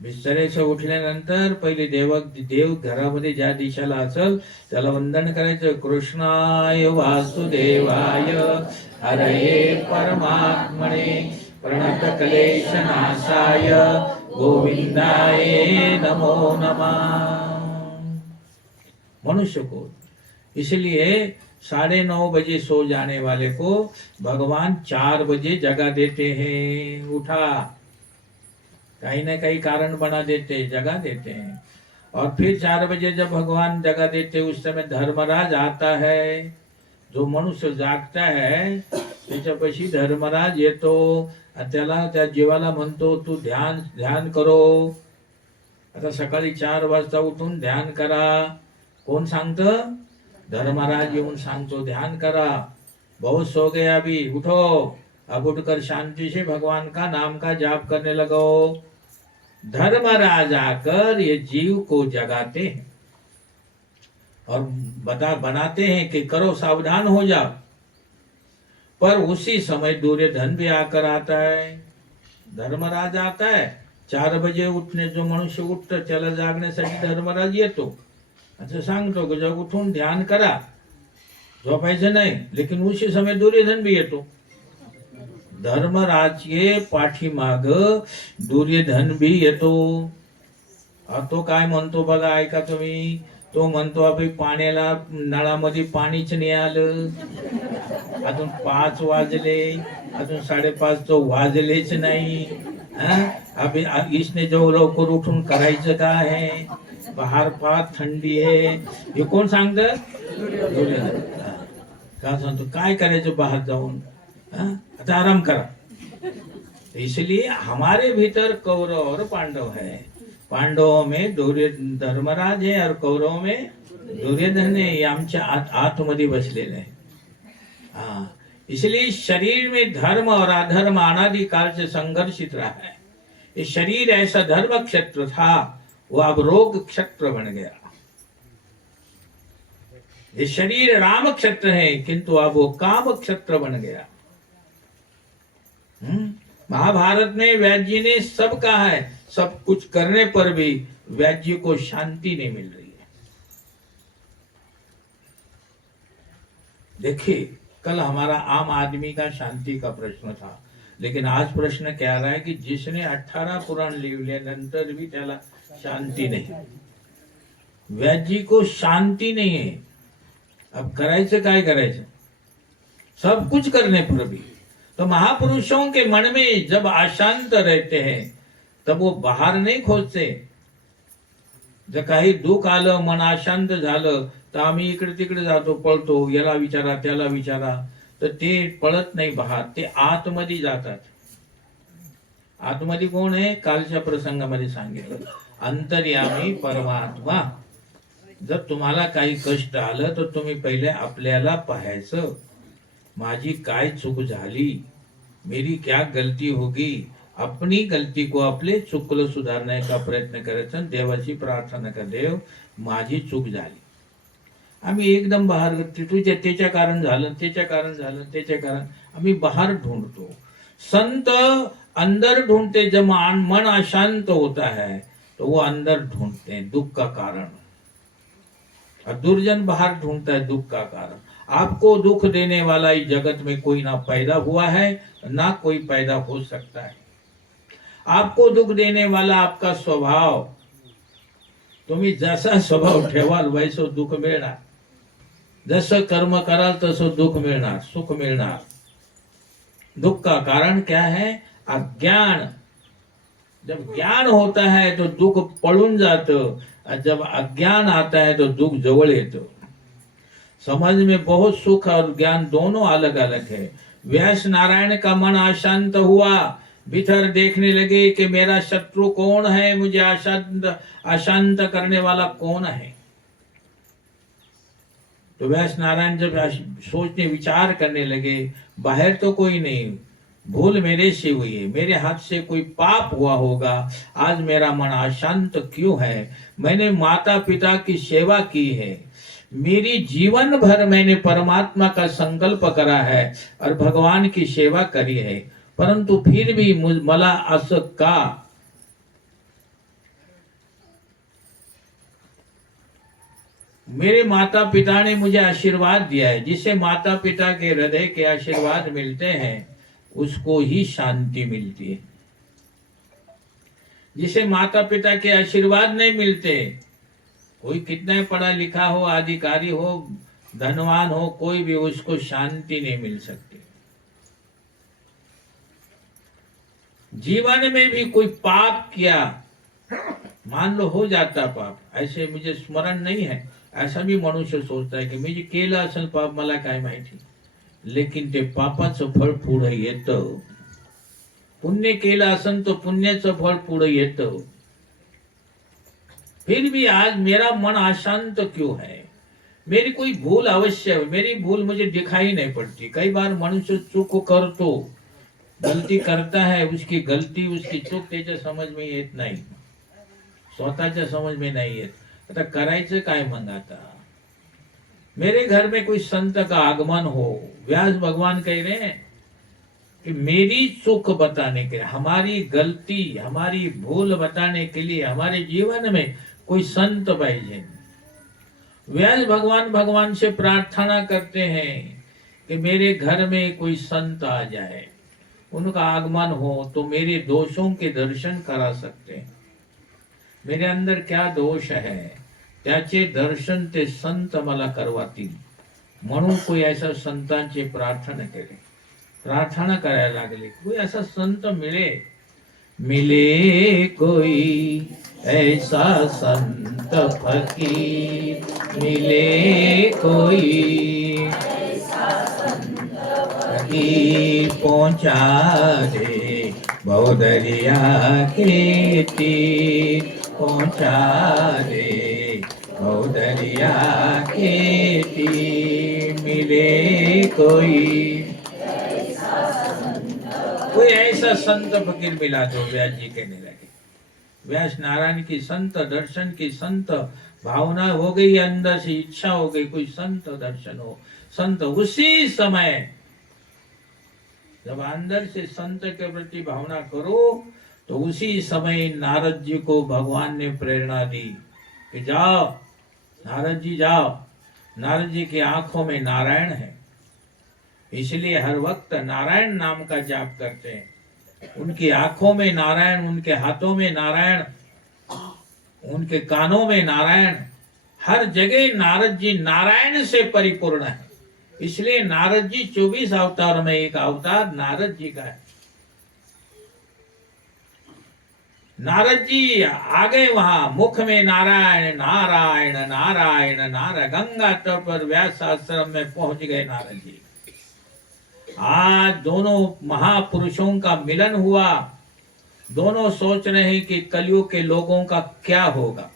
बिस्तरेचे उठल्यानंतर पहिले देव घरामध्ये ज्या दिशेला असेल त्याला वंदन करायचं। कृष्णाय वासुदेवाय हरये परमात्मने प्रणतक्लेशनाशाय गोविंदाय नमो नमः। मनुष्य को इसलिए 9:30 बजे सो जाने वाले को भगवान 4 बजे जगा देते हैं। उठा, कहीं ना कहीं कारण बना देते, जगा देते हैं। और फिर 4 बजे जब भगवान जगा देते उस समय धर्मराज आता है। जो मनुष्य जागता है त्याच्यापाशी धर्मराज येतो, त्याला त्या जीवाला म्हणतो तू ध्यान करो। आता सकाळी 4 वाजता उठून ध्यान करा. कोण सांगतं? धर्मराज येऊन सांगतो ध्यान करा. बहुत सो गए अभी, उठो. अब उठकर शांति से भगवान का नाम का जाप करने लगो. धर्मराज आकर ये जीव को जगाते हैं और बनाते हैं कि करो, सावधान हो जाओ. पर उसी समय दुर्योधन भी आकर आता है. धर्मराज आता है. 4 बजे उठणे जो मनुष्य उठतं त्याला जागण्यासाठी धर्मराज येतो. असं सांगतो की जग उठून ध्यान करा, झोपायचं नाही. लेकिन उसी समय दुर्योधन भी येतो. धर्मराज के पाठीमाग दुर्योधन भी येतो. तो काय म्हणतो बघा, ऐका तुम्ही. तो म्हणतो अभि पाण्याला नळामध्ये पाणीच नाही आलं. अजून 5 वाजले, अजून 5:30 तो वाजलेच नाही. अभी इसने जो लवकर उठून करायचं काय आहे? बाहेर फार थंडी आहे. हे कोण सांगतं? का सांगतो काय करायचं बाहेर जाऊन? आता आराम करा. इसलिए हमारे भीतर कौरव और पांडव है. पांडवों में धर्मराज है और कौरव में दुर्योधन है. आमच्या आतमध्ये बसलेले आहे. इसलिए शरीर में धर्म और अधर्म अनादिकाल से संघर्षित रहा है. ये शरीर ऐसा धर्म क्षेत्र था, वो अब रोग क्षेत्र बन गया. ये शरीर राम क्षेत्र है, किंतु अब वो काम क्षेत्र बन गया. महाभारत में व्यास जी ने सब कहा है. सब कुछ करने पर भी व्यास जी को शांति नहीं मिल रही है. देखिए, कल हमारा आम आदमी का शांति का प्रश्न था, लेकिन आज प्रश्न क्या रहा है कि जिसने 18 पुराण लिहिल्यानंतर भी त्याला शांती नहीं. व्यास जी को शांति नहीं है. अब करायचं काय करायचं? सब कुछ करने पर भी. तो महापुरुषों के मन में जब अशांत रहते हैं तब वो बाहर नहीं खोजते. जर काही दुःख आलं, मन अशांत झालं, तर आम्ही इकडे तिकडे जातो, पळतो. याला विचारा, त्याला विचारा. तर ते पळत नाही बाहेर, ते आतमध्ये जातात. आतमध्ये कोण आहे? कालच्या प्रसंगामध्ये सांगितलं, अंतर्यामी परमात्मा. जर तुम्हाला काही कष्ट आलं तर तुम्ही पहिले आपल्याला पाहायचं, माझी काय चूक झाली, मेरी क्या गलती होगी. अपनी गलती को आपले चुकलं सुधारने का प्रयत्न करायचा. देवाची प्रार्थना कर, देव माझी चूक झाली. आम्ही एकदम बाहेर तुझ्या त्याच्या कारण झालं, त्याच्या कारण झालं, त्याच्या कारण आम्ही बाहर ढूंढतो. संत अंदर ढूंढते. जब मन अशांत होता है तो वो अंदर ढूंढते हैं दुख का कारण. और दुर्जन बाहर ढूंढता है दुख का कारण. आपको दुख देने वाला इस जगत में कोई ना पैदा हुआ है, ना कोई पैदा हो सकता है. आपको दुख देने वाला आपका स्वभाव. तुम्ही जसा स्वभाव ठेवाल वैसं दुःख मिळणार. जसं कर्म कराल तसं दुःख मिळणार, सुख मिळणार. दुख का कारण क्या है? अज्ञान. जब ज्ञान होता है तो दुख पळून जातं, और जब अज्ञान आता है तो दुख जवळ येतं. समझ में बहुत सुख और ज्ञान दोनों अलग अलग है. व्यास नारायण का मन अशांत हुआ, भीतर देखने लगे कि मेरा शत्रु कौन है, मुझे अशांत करने वाला कौन है. तो व्यास नारायण जब सोचने विचार करने लगे, बाहर तो कोई नहीं, भूल मेरे से हुई है, मेरे हाथ से कोई पाप हुआ होगा, आज मेरा मन अशांत क्यों है. मैंने माता पिता की सेवा की है, मेरी जीवन भर मैंने परमात्मा का संकल्प करा है और भगवान की सेवा करी है, परंतु फिर भी मला असं का. मेरे माता पिता ने मुझे आशीर्वाद दिया है. जिसे माता पिता के हृदय के आशीर्वाद मिलते हैं उसको ही शांति मिलती है. जिसे माता पिता के आशीर्वाद नहीं मिलते, कोई कितना पढ़ा लिखा हो, अधिकारी हो, धनवान हो, कोई भी उसको शांति नहीं मिल सकती. जीवन में भी कोई पाप किया, मान लो हो जाता पाप, ऐसे मुझे स्मरण नहीं है, ऐसा भी मनुष्य सोचता है की मी जे केलं असेल पाप मला काय माहिती. लेकिन ते पापाचं फळ पुढे येतं. पुण्य केलं असेल तर पुण्याचं फळ पुढे येतं. फिर भी आज मेरा मन अशांत क्यों है? मेरी कोई भूल अवश्य है, मेरी भूल मुझे दिखाई नहीं पड़ती। कई बार मनुष्य चूक करतो, गलती करता है, उसकी गलती उसकी चूक त्याच्या समज में येत नाही, स्वतःच्या समज में नाही येत। आता करायचं काय मग? आता मेरे घर में कोई संत का आगमन हो, व्यास भगवान कह रहे हैं कि मेरी चूक बताने के लिए, हमारी गलती हमारी भूल बताने के लिए हमारे जीवन में कोई संत पाहिजे। व्यास भगवान भगवान से प्रार्थना करते हैं कि मेरे घर में कोई संत आ जाए, उनका आगमन हो तो मेरे दोषों के दर्शन करा सकते हैं। मेरे अंदर क्या दोष है त्याचे दर्शन ते संत मला करवातील, म्हणून कोई ऐसा संतांची प्रार्थना केली, प्रार्थना करायला लागले। कोई ऐसा संत मिले, मिले कोई ऐसा संत फकीर, मिले कोई फकीर, पहुंचा दे बहुदरिया के तीर, पहुंचा दे बहुदरिया के तीर, मिले कोई ऐसा संत फकीर मिला। जो व्यास जी कहने लगे, व्यास नारायण की संत दर्शन की संत भावना हो गई, अंदर से इच्छा हो गई कोई संत दर्शन हो। संत उसी समय जब अंदर से संत के प्रति भावना करो तो उसी समय नारद जी को भगवान ने प्रेरणा दी कि जाओ नारद जी जाओ। नारद जी की आंखों में नारायण है, इसलिए हर वक्त नारायण नाम का जाप करते हैं। उनकी आंखों में नारायण, उनके हाथों में नारायण, उनके कानों में नारायण, हर जगह नारद जी नारायण से परिपूर्ण है। इसलिए नारद जी 24 अवतार में एक अवतार नारद जी का है। नारद जी आ गए वहां, मुख में नारायण नारायण नारायण नारायण, गंगा तट पर व्यास आश्रम में पहुंच गए नारद जी। आज दोनों महापुरुषों का मिलन हुआ। दोनों सोच रहे हैं कि कलयुग के लोगों का क्या होगा।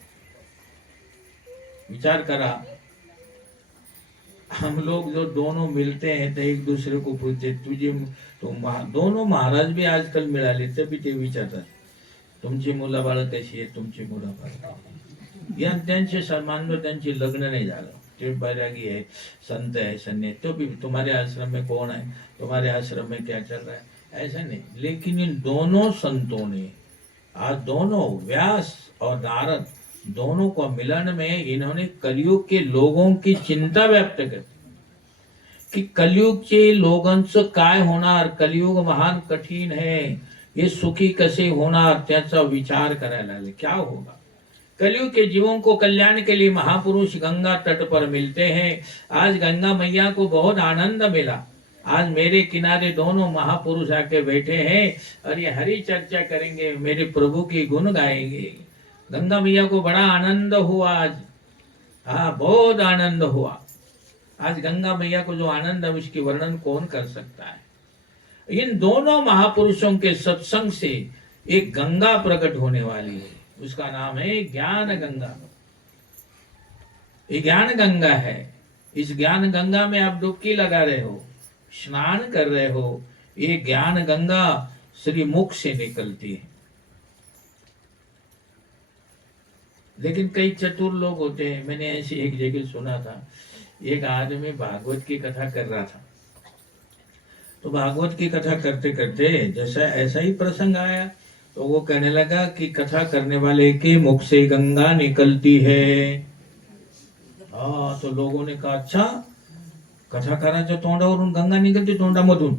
विचार करा, हम लोग जो दोनों मिलते हैं तो एक दूसरे को पूछते तुझे दोनों महाराज भी आजकल मिळाले तरी ते विचारतात तुमची मुलं बाळ कशी आहे, तुमची मुलं बाळ या त्यांचे सन्मान त्यांची लग्न नहीं झालं, ते बैरागी है, संत है, सन्यासी, तो भी तुम्हारे आश्रम में कौन है, तुम्हारे आश्रम में क्या चल रहा है, ऐसा नहीं। लेकिन इन दोनों संतों ने आज दोनों व्यास और नारद दोनों को मिलन में इन्होंने कलयुग के लोगों की चिंता व्यक्त कर कि कलयुग के लोकांचं काय होणार, कलयुग महान कठीण है, ये सुखी कसे होणार त्याचा विचार करायला लागले। क्या होगा कलयुग के जीवों को कल्याण के लिए महापुरुष गंगा तट पर मिलते हैं। आज गंगा मैया को बहुत आनंद मिला। आज मेरे किनारे दोनों महापुरुष आके बैठे हैं और ये हरि चर्चा करेंगे, मेरे प्रभु की गुण गाएंगे। गंगा मैया को बड़ा आनंद हुआ आज, हाँ बहुत आनंद हुआ। आज गंगा मैया को जो आनंद है उसकी वर्णन कौन कर सकता है। इन दोनों महापुरुषों के सत्संग से एक गंगा प्रकट होने वाली है, उसका नाम है ज्ञान गंगा। ये ज्ञान गंगा है। इस ज्ञान गंगा में आप डुबकी लगा रहे हो, स्नान कर रहे हो। ये ज्ञान गंगा श्री मुख से निकलती है। लेकिन कई चतुर लोग होते हैं। मैंने ऐसी एक जगह सुना था, एक आदमी भागवत की कथा कर रहा था। तो भागवत की कथा करते करते जैसा ऐसा ही प्रसंग आया तो वो कहने लगा कि कथा करने वाले के मुख से गंगा निकलती है। हाँ, तो लोगों ने कहा अच्छा, कथाकाराच्या तोंडावरून गंगा निघते तोंडामधून।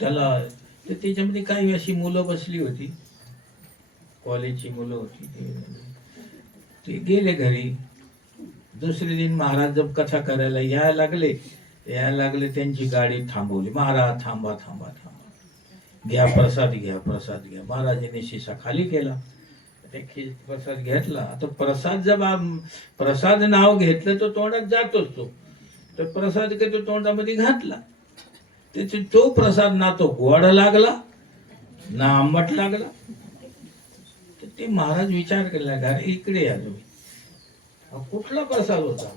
त्याला त्याच्यामध्ये काही अशी मुलं बसली होती, कॉलेजची मुलं होती, ते गेले घरी। दुसरे दिन महाराज जब कथा करायला यायला लागले त्यांची गाडी थांबवली। महाराज थांबा थांबा थांबा, घ्या प्रसाद घ्या प्रसाद घ्या। महाराजांनी शिसा खाली केला, प्रसाद घेतला। आता प्रसाद जब प्रसाद नाव घेतलं तर तोंडात जातोच तो, तर प्रसाद के तो तोंडामध्ये घातला। त्याचे तो प्रसाद ना तो गोड लागला ना आंबट लागला। ते महाराज विचार केला, अरे इकडे या तुम्ही, हा कुठला प्रसाद होता,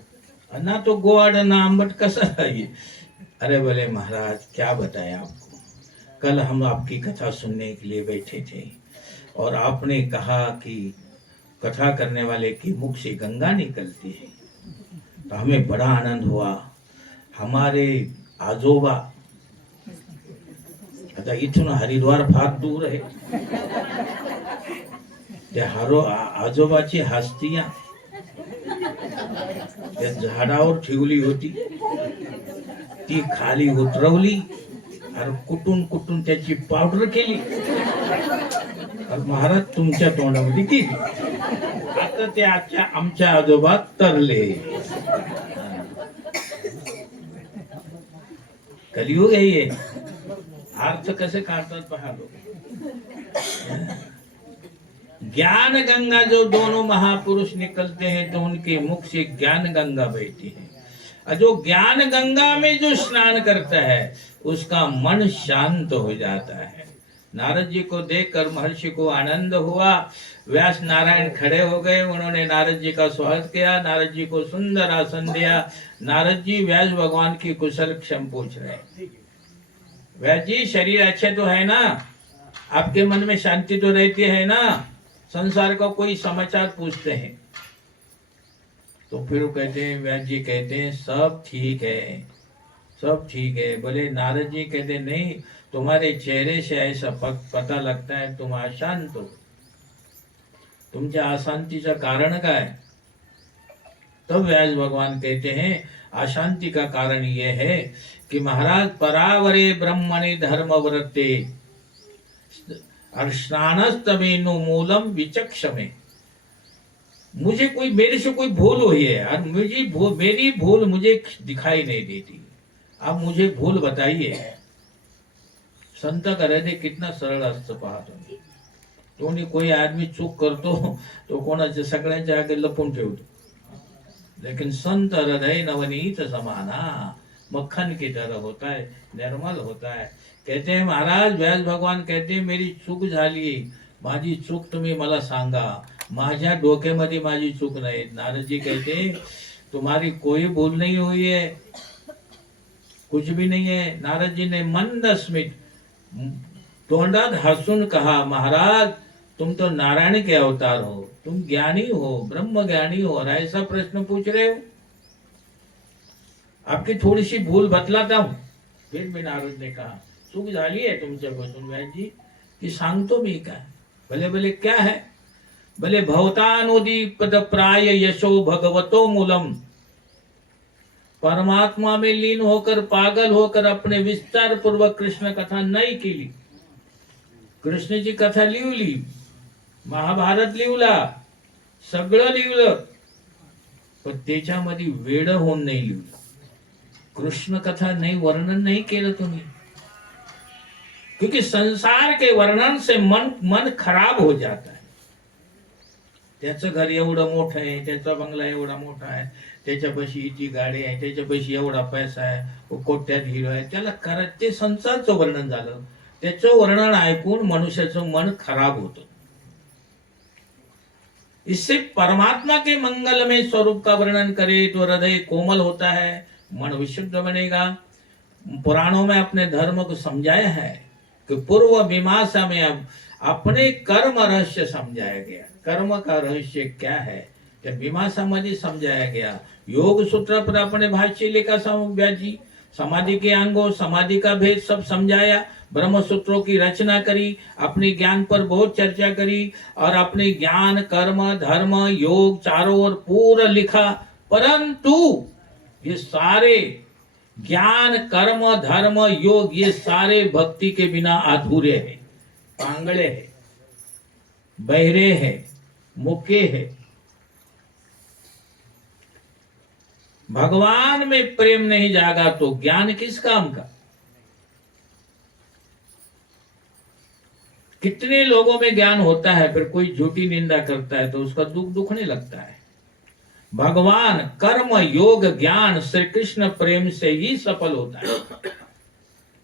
ना तो गोड ना आंबट, कसा ये? अरे बोले महाराज क्या बताएं आपको, कल हम आपकी कथा सुनने के लिए बैठे थे और आपने कहा कि कथा करने वाले की मुख से गंगा निकलती है, तो हमें बड़ा आनंद हुआ। हमारे आजोबा, आता इथून हरिद्वार फार दूर आहे, त्या आजोबाची हस्तियां त्या झाडावर ठेवली होती, ती खाली उतरवली आणि कुटून कुटून त्याची पावडर केली आणि महाराज तुमच्या तोंडामध्ये दिली। आता ते आमच्या आजोबा तरले। कलियुग है ये, अर्थ कैसे काटतात पहा लोग। ज्ञान गंगा, जो दोनों महापुरुष निकलते हैं तो उनके मुख से ज्ञान गंगा बहती है, और जो ज्ञान गंगा में जो स्नान करता है उसका मन शांत हो जाता है। नारद जी को देखकर महर्षि को आनंद हुआ। व्यास नारायण खड़े हो गए, उन्होंने नारद जी का स्वागत किया, नारद जी को सुंदर आसन दिया। नारद जी व्यास भगवान की कुशल क्षम पूछ रहे हैं। व्यास जी, शरीर अच्छे तो है ना, आपके मन में शांति तो रहती है ना, संसार का कोई समाचार पूछते हैं। तो फिर वो कहते हैं, व्यास जी कहते हैं सब ठीक है, सब ठीक है। बोले नारद जी कहते नहीं, तुम्हारे चेहरे से ऐसा पता लगता है तुम अशांत हो, तुमच्या अशांतीचं कारण काय? तब व्यास भगवान कहते हैं अशांति का कारण ये है कि महाराज परावरे ब्रह्मणि धर्मव्रते और स्नानस्तमेनु मूलम विचक्षमे। मुझे कोई, मेरे से कोई भूल हुई है और मेरी भूल मुझे दिखाई नहीं देती, आप मुझे भूल बताइए। संत करायचे कितना सरळ असतं पहा तुम्ही। कोणी कोई आदमी चूक करतो तो कोणाच्या सगळ्यांच्या आगे लपून ठेवतो, लेकिन संत हृदय नवनीत समाना, मक्खन की तरह होता है, निर्मल होता है। कहते हैं महाराज, व्यास भगवान कहते हैं मेरी चूक झाली, माझी चूक तुम्ही मला सांगा, माझ्या डोक्यामध्ये माझी चूक नाही। नारद जी कहते हैं तुम्हारी कोई भूल नहीं हुई है, कुछ भी नहीं है। नारद जी ने मंद स्मित तोंडात हंसून कहा, महाराज तुम तो नारायण के अवतार हो, तुम ज्ञानी हो, ब्रह्म ज्ञानी हो, और ऐसा प्रश्न पूछ रहे हो। आपकी थोड़ी सी भूल बतलाता हूं। फिर भी नारद ने कहा, चूक झाली है तुमच्यापासून व्यास जी, की सांगतो मी काय? भले भले क्या है? भले भवतानुदीपद प्राय यशो भगवतो मूलम, परमात्मा में लीन होकर पागल होकर अपने विस्तार पूर्वक कृष्ण कथा नहीं केली। कृष्णाची कथा लिवली, महाभारत लिवला, सगळं लिवलं, पण त्याच्यामध्ये वेड होऊन नाही लिवलं। कृष्ण कथा नहीं, वर्णन नहीं केलं तुम्ही, क्योंकि संसार के वर्णन से मन खराब हो जाता है। त्याचं घर एवढं मोठं आहे, त्याचा बंगला एवढा मोठा आहे, त्याच्यापाशी इथे गाडी आहे, त्याच्यापाशी एवढा पैसा आहे, कोट्यात हिरो आहे, त्याला करत ते संसारचं वर्णन झालं। त्याचं वर्णन ऐकून मनुष्याचं मन खराब होतं। इससे परमात्मा के मंगलमय स्वरूप का वर्णन करे तो हृदय कोमल होता है, मन विशुद्ध बनेगा। पुराणों में अपने धर्म को समझाया है कि पूर्व मीमांसा में अब अपने कर्म रहस्य समझाया गया। कर्म का रहस्य क्या है, त्या मीमांसा मध्ये समझाया गया। योग सूत्र पर अपने भाष्य लिखा व्यास जी, समाधि के अंगों, समाधि का भेद सब समझाया, ब्रह्म सूत्रों की रचना करी, अपने ज्ञान पर बहुत चर्चा करी और अपने ज्ञान कर्म धर्म योग चारों ओर पूरा लिखा। परंतु ये सारे ज्ञान कर्म धर्म योग ये सारे भक्ति के बिना अधूरे हैं, पांगड़े हैं, बहरे हैं, मुके हैं। भगवान में प्रेम नहीं जागा तो ज्ञान किस काम का? कितने लोगों में ज्ञान होता है, फिर कोई झूठी निंदा करता है तो उसका दुख दुखने लगता है। भगवान कर्म योग ज्ञान श्री कृष्ण प्रेम से ही सफल होता है।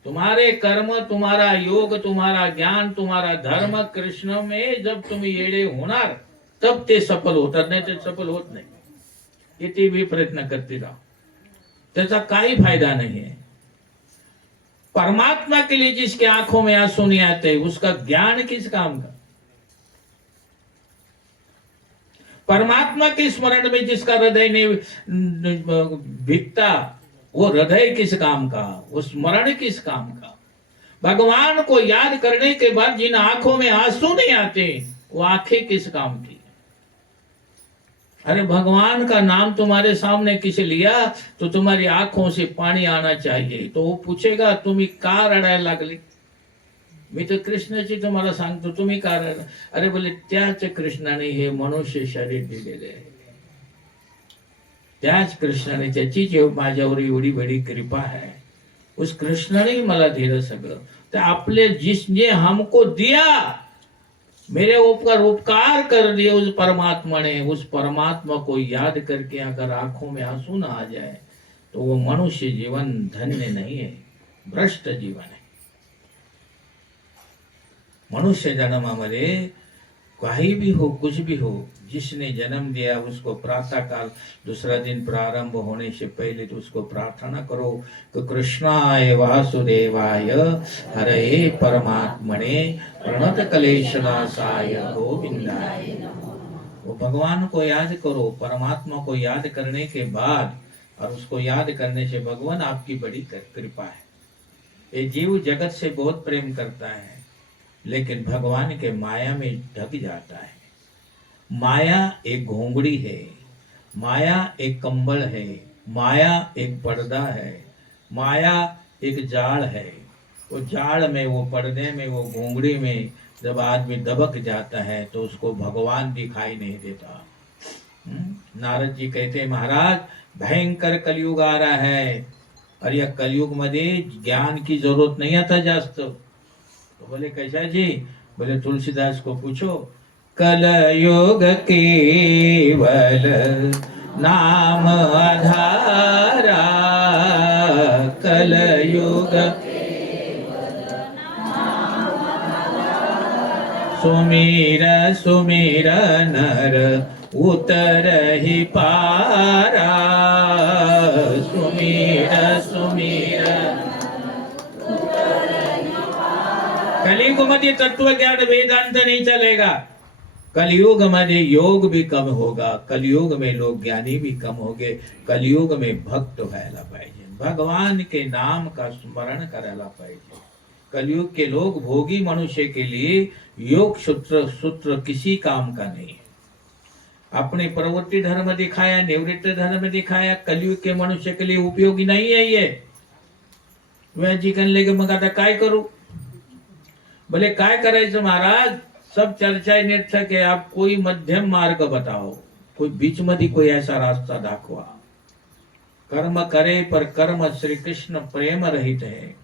तुम्हारे कर्म, तुम्हारा योग, तुम्हारा ज्ञान, तुम्हारा धर्म कृष्ण में जब तुम्ही येडे होणार तब ते सफल होतात, नाही ते सफल होत नाही. किती भी प्रयत्न करते राहो, त्याचा काही फायदा नहीं है. परमात्मा के लिए जिसके आंखों में आंसू नहीं आते उसका ज्ञान किस काम का. परमात्मा के स्मरण में जिसका हृदय नहीं भीगता वो हृदय किस काम का, वो स्मरण किस काम का. भगवान को याद करने के बाद जिन आंखों में आंसू नहीं आते वो आंखें किस काम की. अरे भगवान का नाम तुम्हारे सामने किसी लिया तो तुम्हारी आंखों से पानी आना चाहिए. तो वो पूछेगा तुम्ही का रडायला लागले. मी तर कृष्णाची तुम्हाला सांगतो तुम्ही का रडा. अरे बोले त्याच कृष्णाने हे मनुष्य शरीर दिलेले आहे. त्याच कृष्णाने, त्याची जे माझ्यावर एवढी बड़ी कृपा है, उस कृष्ण ने मला दिलं सगळं. तर आपले जिसने हमको दिया, मेरे ऊपर उपकार कर दिए उस परमात्मा ने, उस परमात्मा को याद करके अगर आंखों में आंसू ना आ जाए तो वो मनुष्य जीवन धन्य नहीं है, भ्रष्ट जीवन है. मनुष्य जन्मामध्ये काही भी हो, कुछ भी हो, जिसने जन्म दिया उसको प्रातः काल दूसरा दिन प्रारंभ होने से पहले तो उसको प्रार्थना करो कि कृष्णाय वासुदेवाय हरे परमात्मने प्रणत क्लेशनाशाय गोविंदाय. वो भगवान को याद करो. परमात्मा को याद करने के बाद और उसको याद करने से भगवान आपकी बड़ी कृपा है. ये जीव जगत से बहुत प्रेम करता है लेकिन भगवान के माया में ढक जाता है. माया एक घोंगड़ी है, माया एक कंबल है, माया एक पर्दा है, माया एक जाल है. वो जाल में, वो पर्दे में, वो घोंगड़ी में जब आदमी दबक जाता है तो उसको भगवान दिखाई नहीं देता. नारद जी कहते हैं महाराज भयंकर कलयुग आ रहा है और यह कलयुग मध्ये ज्ञान की जरूरत नहीं आता जास्त. तो बोले कैसा जी. बोले तुलसीदास को पूछो. कलयुग केवल नाम आधारा, कलयुग सुमीर सुमीर नर उतरहि पारा, सुमीर सुमीर. कलयुग मध्ये तत्वज्ञान वेदांत नहीं चलेगा. कलयुग मध्ये योग भी कम होगा. कलयुग में लोग ज्ञानी भी कम होंगे. कलयुग में भक्त व्हायला पाहिजे, भगवान के नाम का स्मरण करायला पाहिजे. कलयुग के लोग भोगी मनुष्य के लिए योग सूत्र किसी काम का नहीं है. अपने प्रवृत्ति धर्म दिखाया, निवृत्त धर्म दिखाया, कलयुग के मनुष्य के लिए उपयोगी नहीं है ये. वह जी कहने लगे मग आता काय करू. बोले काय करायचं महाराज, सब चर्चा निरर्थक है. आप कोई मध्यम मार्ग बताओ, कोई बीच मध्ये कोई ऐसा रास्ता दाखवा. कर्म करे पर कर्म श्री कृष्ण प्रेम रहित है,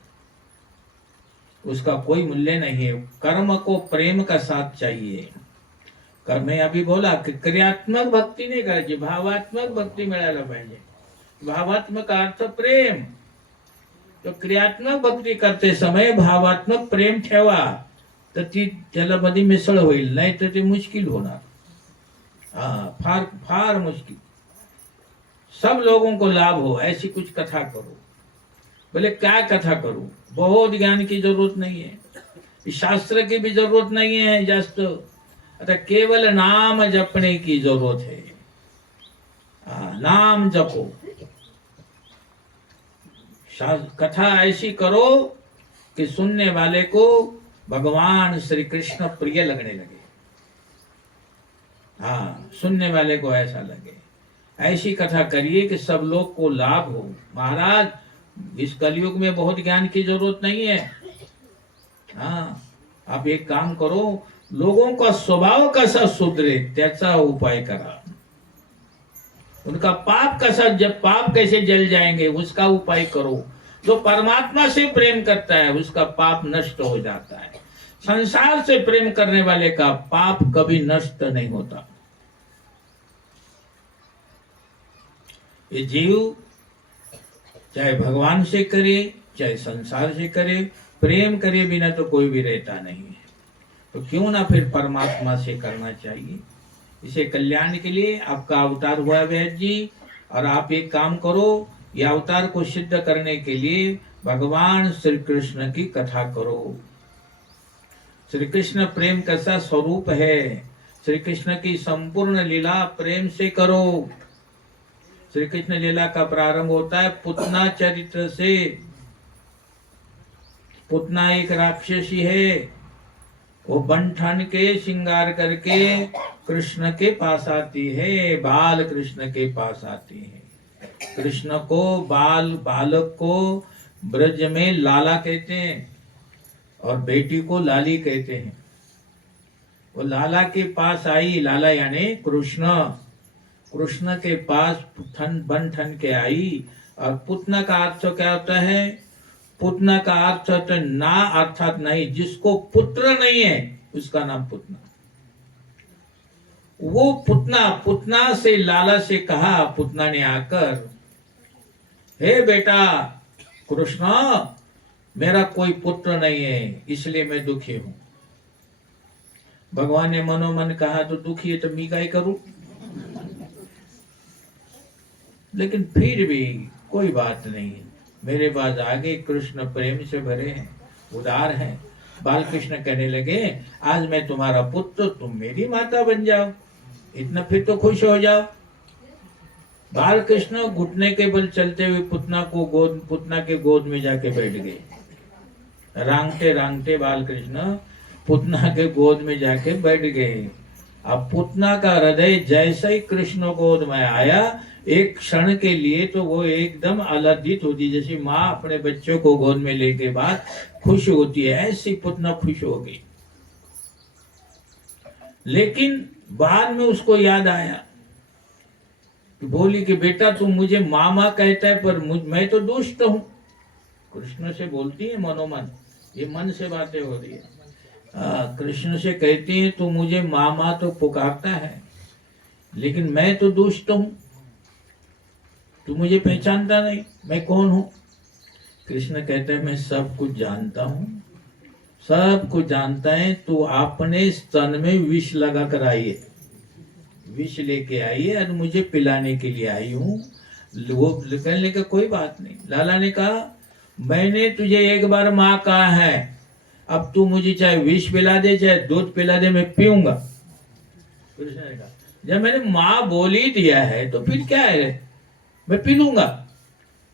उसका कोई मूल्य नहीं है. कर्म को प्रेम का साथ चाहिए. कर्म में अभी बोला कि क्रियात्मक भक्ती नहीं करायची, भावात्मक भक्ती मिळायला पाहिजे. भावात्मक अर्थ प्रेम. तो क्रियात्मक भक्ती करते समय भावात्मक प्रेम ठेवा तर ती त्याला मध्ये मिसळ होईल, नाही तर ते मुश्किल होणार. फार फार मुश्किल. सब लोगों को लाभ हो ऐसी कुछ कथा करो. बोले क्या कथा करूं. बहुत ज्ञान की जरूरत नहीं है, शास्त्र की भी जरूरत नहीं है जास्त. आता केवल नाम जपने की जरूरत है. नाम जपो. कथा ऐसी करो कि सुनने वाले को भगवान श्री कृष्ण प्रिय लगने लगे. सुनने वाले को ऐसा लगे. ऐसी कथा करिए कि सब लोग को लाभ हो. महाराज इस कलयुग में बहुत ज्ञान की जरूरत नहीं है. आप एक काम करो, लोगों का स्वभाव कैसा सुधरे त्याचा उपाय करा. उनका पाप कैसे जल जाएंगे उसका उपाय करो. जो परमात्मा से प्रेम करता है उसका पाप नष्ट हो जाता है. संसार से प्रेम करने वाले का पाप कभी नष्ट नहीं होता. ये जीव चाहे भगवान से करे चाहे संसार से करे, प्रेम करे बिना तो कोई भी रहता नहीं है। तो क्यों ना फिर परमात्मा से करना चाहिए। इसे कल्याण के लिए आपका अवतार हुआ वैद्य जी, और आप एक काम करो, यह अवतार को सिद्ध करने के लिए भगवान श्री कृष्ण की कथा करो। श्री कृष्ण प्रेम कैसा स्वरूप है, श्री कृष्ण की संपूर्ण लीला प्रेम से करो। श्री कृष्ण लीला का प्रारंभ होता है पुतना चरित्र से। पुतना एक राक्षसी है, वो बन ठन के श्रृंगार करके कृष्ण के पास आती है, बाल कृष्ण के पास आती है। कृष्ण को बालक को ब्रज में लाला कहते हैं और बेटी को लाली कहते हैं। वो लाला के पास आई, लाला यानी कृष्ण, कृष्ण के पास बन ठन के आई। और पुतना का अर्थ क्या होता है? पुतना का अर्थ होता है ना, अर्थात नहीं, जिसको पुत्र नहीं है उसका नाम पुतना। वो पुतना से लाला से कहा, पुतना ने आकर, हे बेटा कृष्ण, मेरा कोई पुत्र नहीं है इसलिए मैं दुखी हूं। भगवान ने मनोमन कहा तो दुखी है तो मैं क्या करूं, लेकिन फिर भी कोई बात नहीं है, मेरे पास आगे कृष्ण प्रेम से भरे हैं, उदार हैं। बाल कृष्ण कहने लगे, आज मैं तुम्हारा पुत्र, तुम मेरी माता बन जाओ, इतना फिर तो खुश हो जाओ। बाल कृष्ण घुटने के बल चलते हुए पुतना के गोद में जाके बैठ गए। रांगते रांगते बाल कृष्ण पुतना के गोद में जाके बैठ गए। अब पुतना का हृदय जैसे ही कृष्ण गोद में आया, एक क्षण के लिए तो वो एकदम आह्लादित होती, जैसे माँ अपने बच्चों को गोद में लेके बाद खुश होती है, ऐसी पुतना खुश हो गई। लेकिन बाद में उसको याद आया, बोली कि बेटा तू मुझे मामा कहता है पर मैं तो दुष्ट हूं। कृष्ण से बोलती है मनोमन, ये मन से बातें हो रही है। कृष्ण से कहती है तू मुझे मामा तो पुकारता है, लेकिन मैं तो दुष्ट हूं, तू मुझे पहचानता नहीं, मैं कौन हूं? कृष्ण कहते हैं मैं सब कुछ जानता हूं, सब कुछ जानता है। तू अपने स्तन में विष लगा कर आई है, विष लेके आई है और मुझे पिलाने के लिए आई हूँ। वो कहने का कोई बात नहीं। लाला ने कहा मैंने तुझे एक बार माँ कहा है, अब तू मुझे चाहे विष पिला दे चाहे दूध पिला दे, मैं पीऊंगा। कृष्ण ने कहा जब मैंने माँ बोल ही दिया है तो फिर क्या है, मैं पी लूंगा।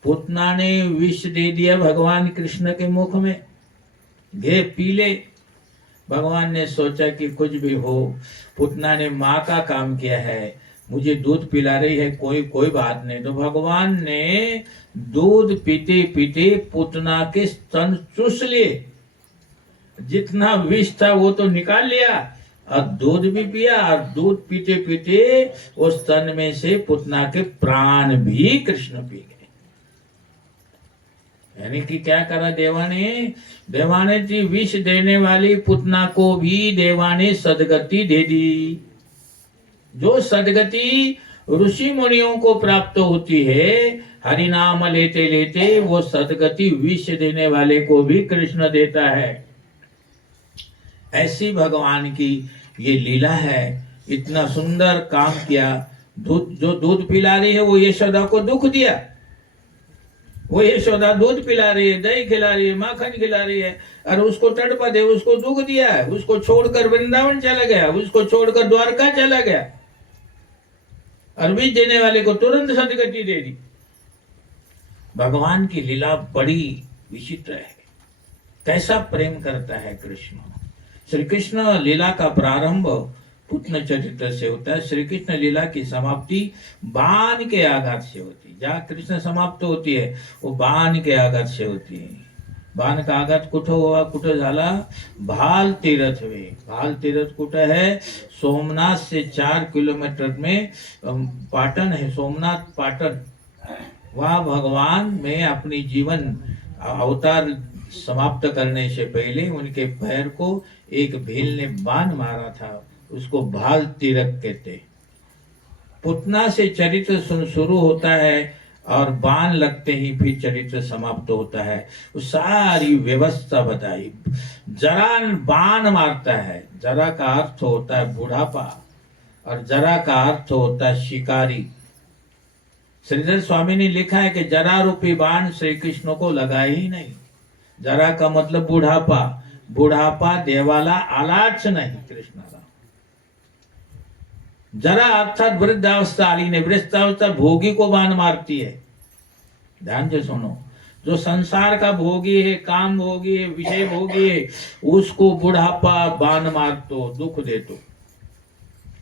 पुतना ने विष दे दिया भगवान कृष्ण के मुख में, घे पी ले। भगवान ने सोचा कि कुछ भी हो, पुतना ने माँ का काम किया है, मुझे दूध पिला रही है, कोई बात नहीं। तो भगवान ने दूध पीते पीते पुतना के स्तन चूस लिए, जितना विष था वो तो निकाल लिया और दूध भी पिया, और दूध पीते पीते उस स्तन में से पुतना के प्राण भी कृष्ण पी गए। यानी कि क्या करा देवा ने जी विष देने वाली पुतना को भी देवा ने सदगति दे दी। जो सदगति ऋषि मुनियों को प्राप्त होती है हरि नाम लेते लेते, वो सदगति विष देने वाले को भी कृष्ण देता है। ऐसी भगवान की ये लीला है। इतना सुंदर काम किया। जो दूध पिला रही है वो यशोदा को दुख दिया, वो यशोदा दूध पिला रही है, दही खिला रही है, माखन खिला रही है, और उसको तड़पा दे, उसको दुख दिया है, उसको छोड़कर वृंदावन चला गया, उसको छोड़कर द्वारका चला गया, और बीज देने वाले को तुरंत सदगति दे दी। भगवान की लीला बड़ी विचित्र है, कैसा प्रेम करता है कृष्ण। श्री कृष्ण लीला का प्रारंभ पुत्र चरित्र से होता है। श्री कृष्ण लीला की समाप्ति बाण के आघात से होती है। जहाँ कृष्ण समाप्त होती है वो बाण के आघात से होती है। बाण का आघात कुठं झाला? भाल तीर्थ में। भाल तीर्थ कुठं है? सोमनाथ से 4 किलोमीटर में पाटन है, सोमनाथ पाटन। वहाँ भगवान में अपनी जीवन अवतार समाप्त करने से पहले उनके पैर को एक भील ने बाण मारा था, उसको भाल तीरथ कहते। पुतना से चरित्र शुरू होता है और बाण लगते ही फिर चरित्र समाप्त होता है। वो सारी व्यवस्था बताई। जरा बाण मारता है, जरा का अर्थ होता है बुढ़ापा और जरा का अर्थ होता है शिकारी। श्रीधर स्वामी ने लिखा है कि जरा रूपी बाण श्री कृष्ण को लगा ही नहीं। जरा का मतलब बुढ़ापा, बुढ़ापा देवाला आलाच नहीं कृष्णाला। जरा अर्थात वृद्धावस्था आली ने, वृद्धावस्था भोगी को बाण मारती है। ध्यान से सुनो, जो संसार का भोगी है, काम भोगी है, विषय भोगी है, उसको बुढ़ापा बाण मार तो, दुख दे तो।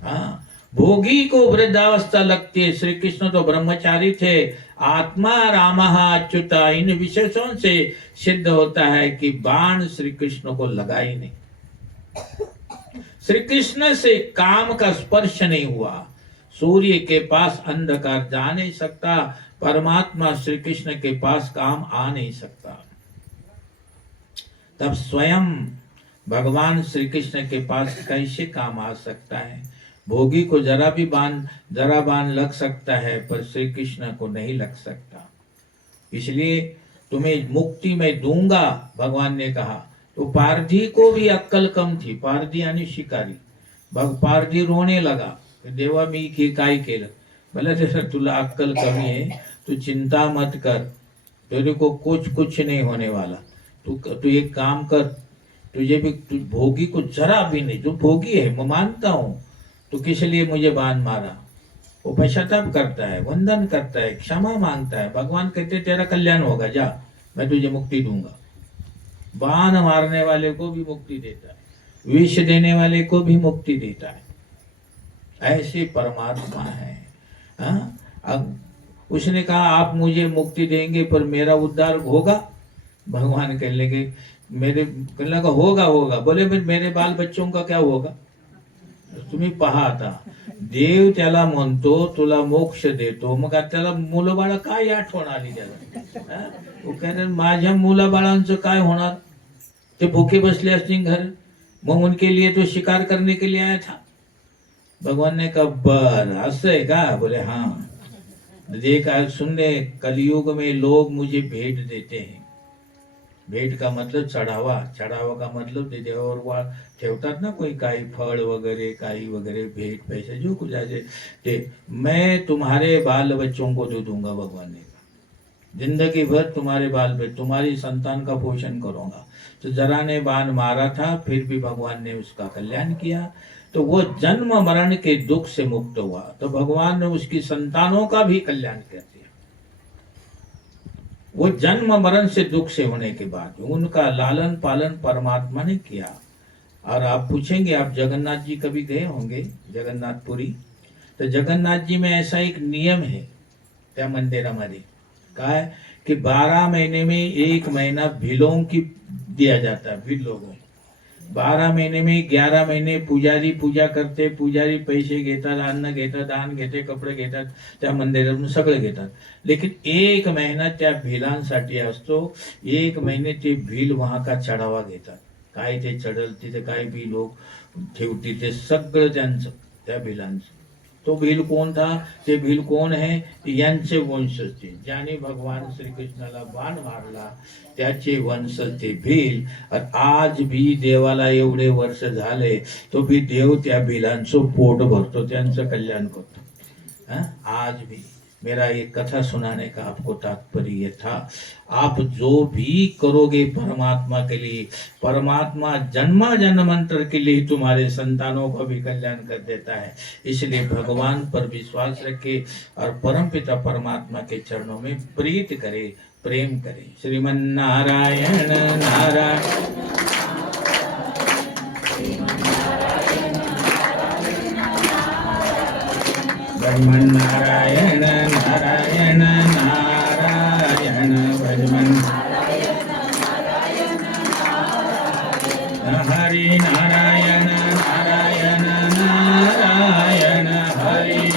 हाँ, भोगी को वृद्धावस्था लगती है। श्री कृष्ण तो ब्रह्मचारी थे। आत्मा रामः अच्युता, इन विशेषों से सिद्ध होता है कि बाण श्री कृष्ण को लगा ही नहीं। श्री कृष्ण से काम का स्पर्श नहीं हुआ। सूर्य के पास अंधकार जा नहीं सकता, परमात्मा श्री कृष्ण के पास काम आ नहीं सकता। तब स्वयं भगवान श्री कृष्ण के पास कैसे काम आ सकता है? भोगी को जरा बाण लग सकता है, पर श्री कृष्ण को नहीं लग सकता। इसलिए तुम्हें मुक्ति मैं दूंगा, भगवान ने कहा। तो पारधी को भी अक्कल कम थी। पारधी यानी शिकारी। पारधी रोने लगा, देवा मी की काय केलं? भले जैसे तुला अक्कल कमी है, तू चिंता मत कर, तेरे को कुछ नहीं होने वाला। तू एक काम कर, तुझे भी, तू भोगी को जरा भी नहीं, जो भोगी है मैं मानता हूँ, तो किस लिए मुझे बाण मारा? वो पश्चाताप करता है, वंदन करता है, क्षमा मांगता है। भगवान कहते तेरा कल्याण होगा, जा, मैं तुझे मुक्ति दूंगा। बाण मारने वाले को भी मुक्ति देता है, विष देने वाले को भी मुक्ति देता है। ऐसे परमात्मा है। हाँ? अब उसने कहा आप मुझे मुक्ति देंगे पर मेरा उद्धार होगा? भगवान कहने लगे कहने लगा होगा। बोले मेरे बाल बच्चों का क्या होगा? तुम्ही पहा आता, देव त्याला म्हणतो तुला मोक्ष देतो, मग त्याला मुलं बाळ काय आठवण आली त्याला? वो कहते माझ्या मुला बाळांचं काय होणार? ते भूखे बसले असतील घर, मग उनके लिए तो शिकार करने के लिए आया था। भगवान ने कहा बर असं है का? बोले हाँ। देख आज सुनने, कलयुग में लोग मुझे भेंट देते हैं। भेंट का मतलब चढ़ावा, चढ़ावा का मतलब देवावर वा ठेवतात ना कोई, काही फळ वगैरे काही वगैरे भेंट पैसे जो कुछ ऐसे, ते मैं तुम्हारे बाल बच्चों को दे दूंगा। भगवान ने कहा जिंदगी भर तुम्हारे बाल बच्चे, तुम्हारी संतान का पोषण करूंगा। तो जरा ने बाण मारा था, फिर भी भगवान ने उसका कल्याण किया। तो वो जन्म मरण के दुख से मुक्त हुआ, तो भगवान ने उसकी संतानों का भी कल्याण कर दिया। वो जन्म मरण से दुख से होने के बाद उनका लालन पालन परमात्मा ने किया। और आप पूछेंगे, आप जगन्नाथ जी कभी गए होंगे जगन्नाथपुरी? तो जगन्नाथ जी में ऐसा एक नियम है त्या मंदिरामध्ये, काय कि 12 महीने में 1 महीना भिलों की दिया जाता है। भिल लोगों 12 महीने में 11 महीने पुजारी पूजा करते, पुजारी पैसे घेतात, अन्न घेतात, दान घेते, कपडे घेतात, त्या मंदिरातून सगळे घेतात। लेकिन 1 महिना त्या भिलांसाठी असतो। 1 महीने ते भिल वहां का चढावा घेतात। काय ते चढल तिथे काय भी लोक ठेवतील ते सगळं त्यांचं, त्या भिलांचं। तो भील कौन था? ते भील कौन है? यांचे वंशज थे। ज्याने भगवान श्री कृष्णाला बाण मारला त्याचे वंशज ते भील। और आज भी देवाला एवढे वर्ष झाले तो भी देव त्या भिलांचं पोट भरतो, त्यांचं कल्याण करतो। आज भी मेरा ये कथा सुनाने का आपको तात्पर्य ये था, आप जो भी करोगे परमात्मा के लिए, परमात्मा जन्मा जन्मांतर के लिए तुम्हारे संतानों को भी कल्याण कर देता है। इसलिए भगवान पर विश्वास रखे और परमपिता परमात्मा के चरणों में प्रीत करे, प्रेम करे। श्रीमन नारायण नारायण भजमन नारायण नारायण नारायण भजमन हरि नारायण नारायण नारायण हरि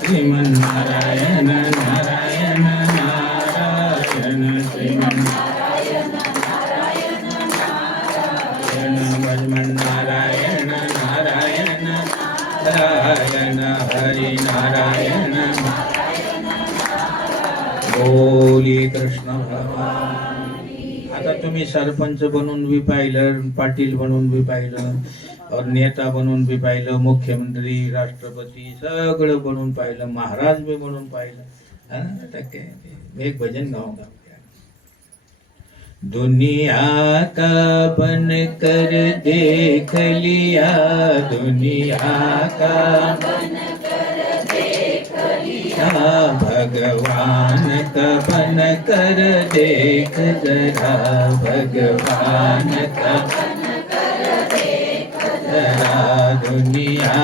श्रीमन नारायण नारायण नारायण श्रीमन भजमन नारायण नारायण बोलिये कृष्ण भगवान. आता तुम्ही सरपंच बनून बी पाहिलं, पाटील बनून बी पाहिलं, और नेता बनून बी पाहिलं, मुख्यमंत्री, राष्ट्रपती सगळं बनून पाहिलं, महाराज बी बनून पाहिलं. हा, आता काय मैं एक भजन गाऊंगा. दुनिया का बन कर देख लिया, दुनिया का बन कर देख लिया, भगवान का बन कर देख जरा, भगवान का बन कर देख जरा, दुनिया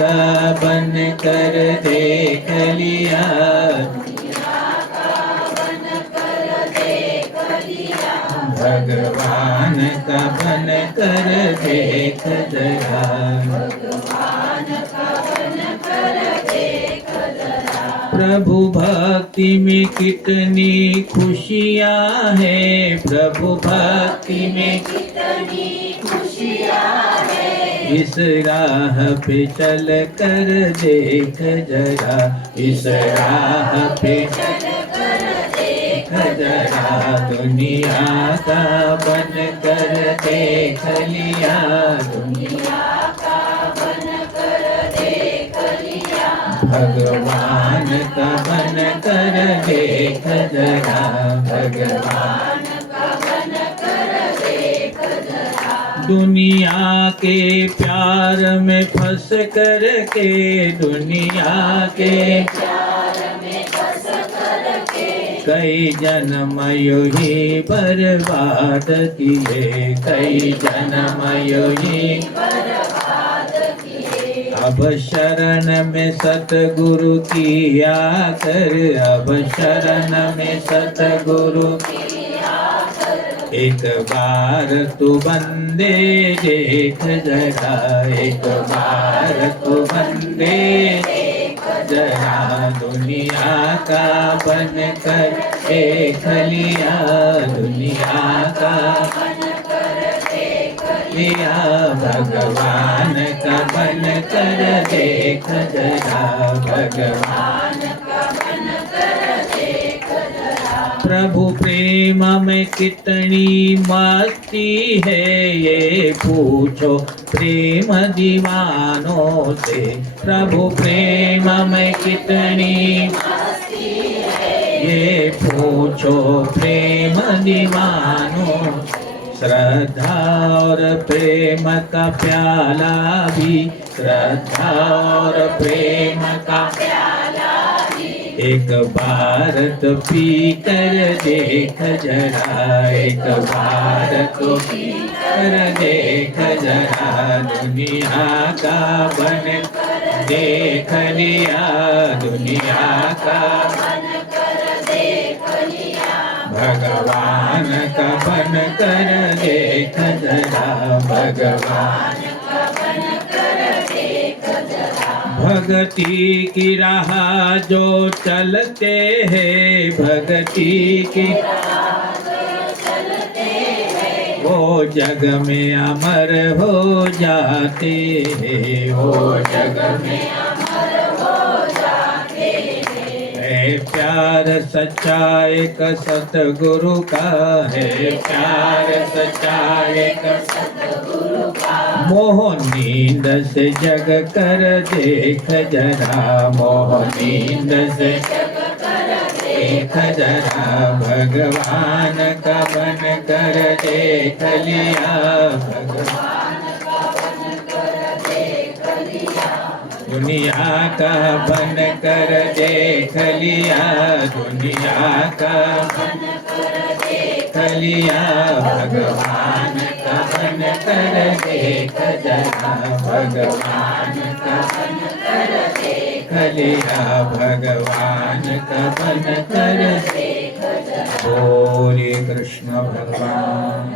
का बन कर देख लिया, भगवान का बन कर देख जरा, भगवान का बन कर देख जरा. प्रभु भक्ति में कितनी खुशियाँ हैं, प्रभु भक्ति में कितनी खुशियाँ हैं, इस राह पे चल कर देख जरा, इस राह पे चल कर देख जरा, दुनिया का बन कर देख लिया, दुनिया का बन कर देख लिया, भगवान का बन कर देख जरा, भगवान का बन कर देख जरा. दुनिया के प्यार में फंस कर के, दुनिया के प्यार में फंस कर के, कई जन्म यूं ही बर्बाद किए, कई जन्म यूं ही बर्बाद किए. अब शरण में सतगुरु की आकर, अब शरण में सतगुरु की आकर, एक बार तू बंदे देख जरा, एक बार तू बंदे देख जरा, दुनिया का बन कर देख लिया, दुनिया का बन कर देख लिया, भगवान का बन कर देख जरा, भगवान का बन कर देख जरा. प्रभु प्रेम में कितनी मस्ती है, ये पूछो प्रेम दीवानों से, प्रभु प्रेम में कितनी मस्ती है, ये पूछो प्रेम दीवानों. श्रद्धा और प्रेम का प्याला भी, श्रद्धा और प्रेम का प्याला भी, एक बार तो पी कर देख जरा, एक बार तो पी कर देख जरा, दुनिया का बन कर देख लिया, दुनिया का बन कर देख लिया, भगवान का बन कर देख जरा, भगवान का बन कर देख जरा. भक्ति की राह जो चलते हैं, भक्ति की राह जो चलते हैं, वो जग में अमर हो जाते हैं, वो जग में अमर हो जाते हैं. प्यार सच्चा एक सतगुरु का है, प्यार सच्चा एक सतगुरु का, मोह नींद से जग कर देख जरा, मोह नींद से जग कर देख जरा, भगवान का बन कर देख लिया, भगवान का बन कर देख लिया, दुनिया का बन कर देख लिया, दुनिया का बन कर देख लिया, भगवान का बन कर देख जरा, भगवान का बन कर देख लिया, भगवान का बन कर देख जरा. बोले कृष्ण भगवान.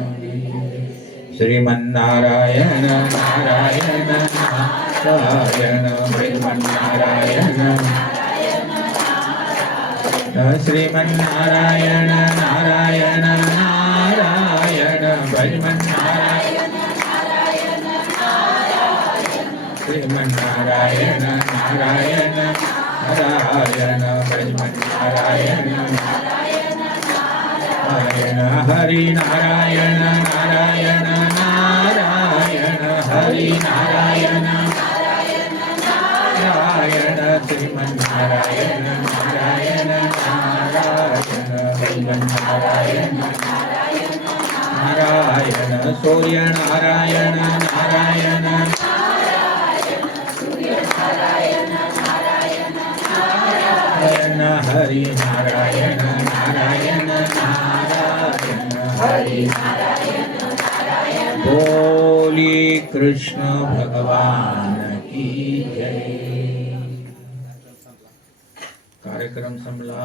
श्रीमन्नारायण नारायण नारायण, श्रीमन्नारायण श्रीमन्नारायण नारायण नारायण, भजमन्नारायण श्रीमन्नारायण नारायण नारायण, भजमन्नारायण हरि नारायण नारायण नारायण हरि नारायण नारायण श्रीमन्नारायण नारायण नारायण श्रीमन्नारायण नारायण सूर्य नारायण नारायण हरि नारायण नारायण नारायण हरि बोली कृष्ण भगवान की जय। कार्यक्रम संपला।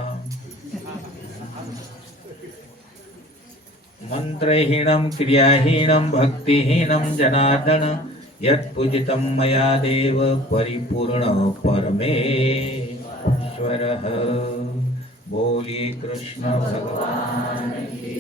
मंत्रहीनम क्रियाहीनम भक्तिहीनम जनार्दन यत्पूजितं मया देव परिपूर्ण परमेश्वरः। बोलिए कृष्ण भगवान की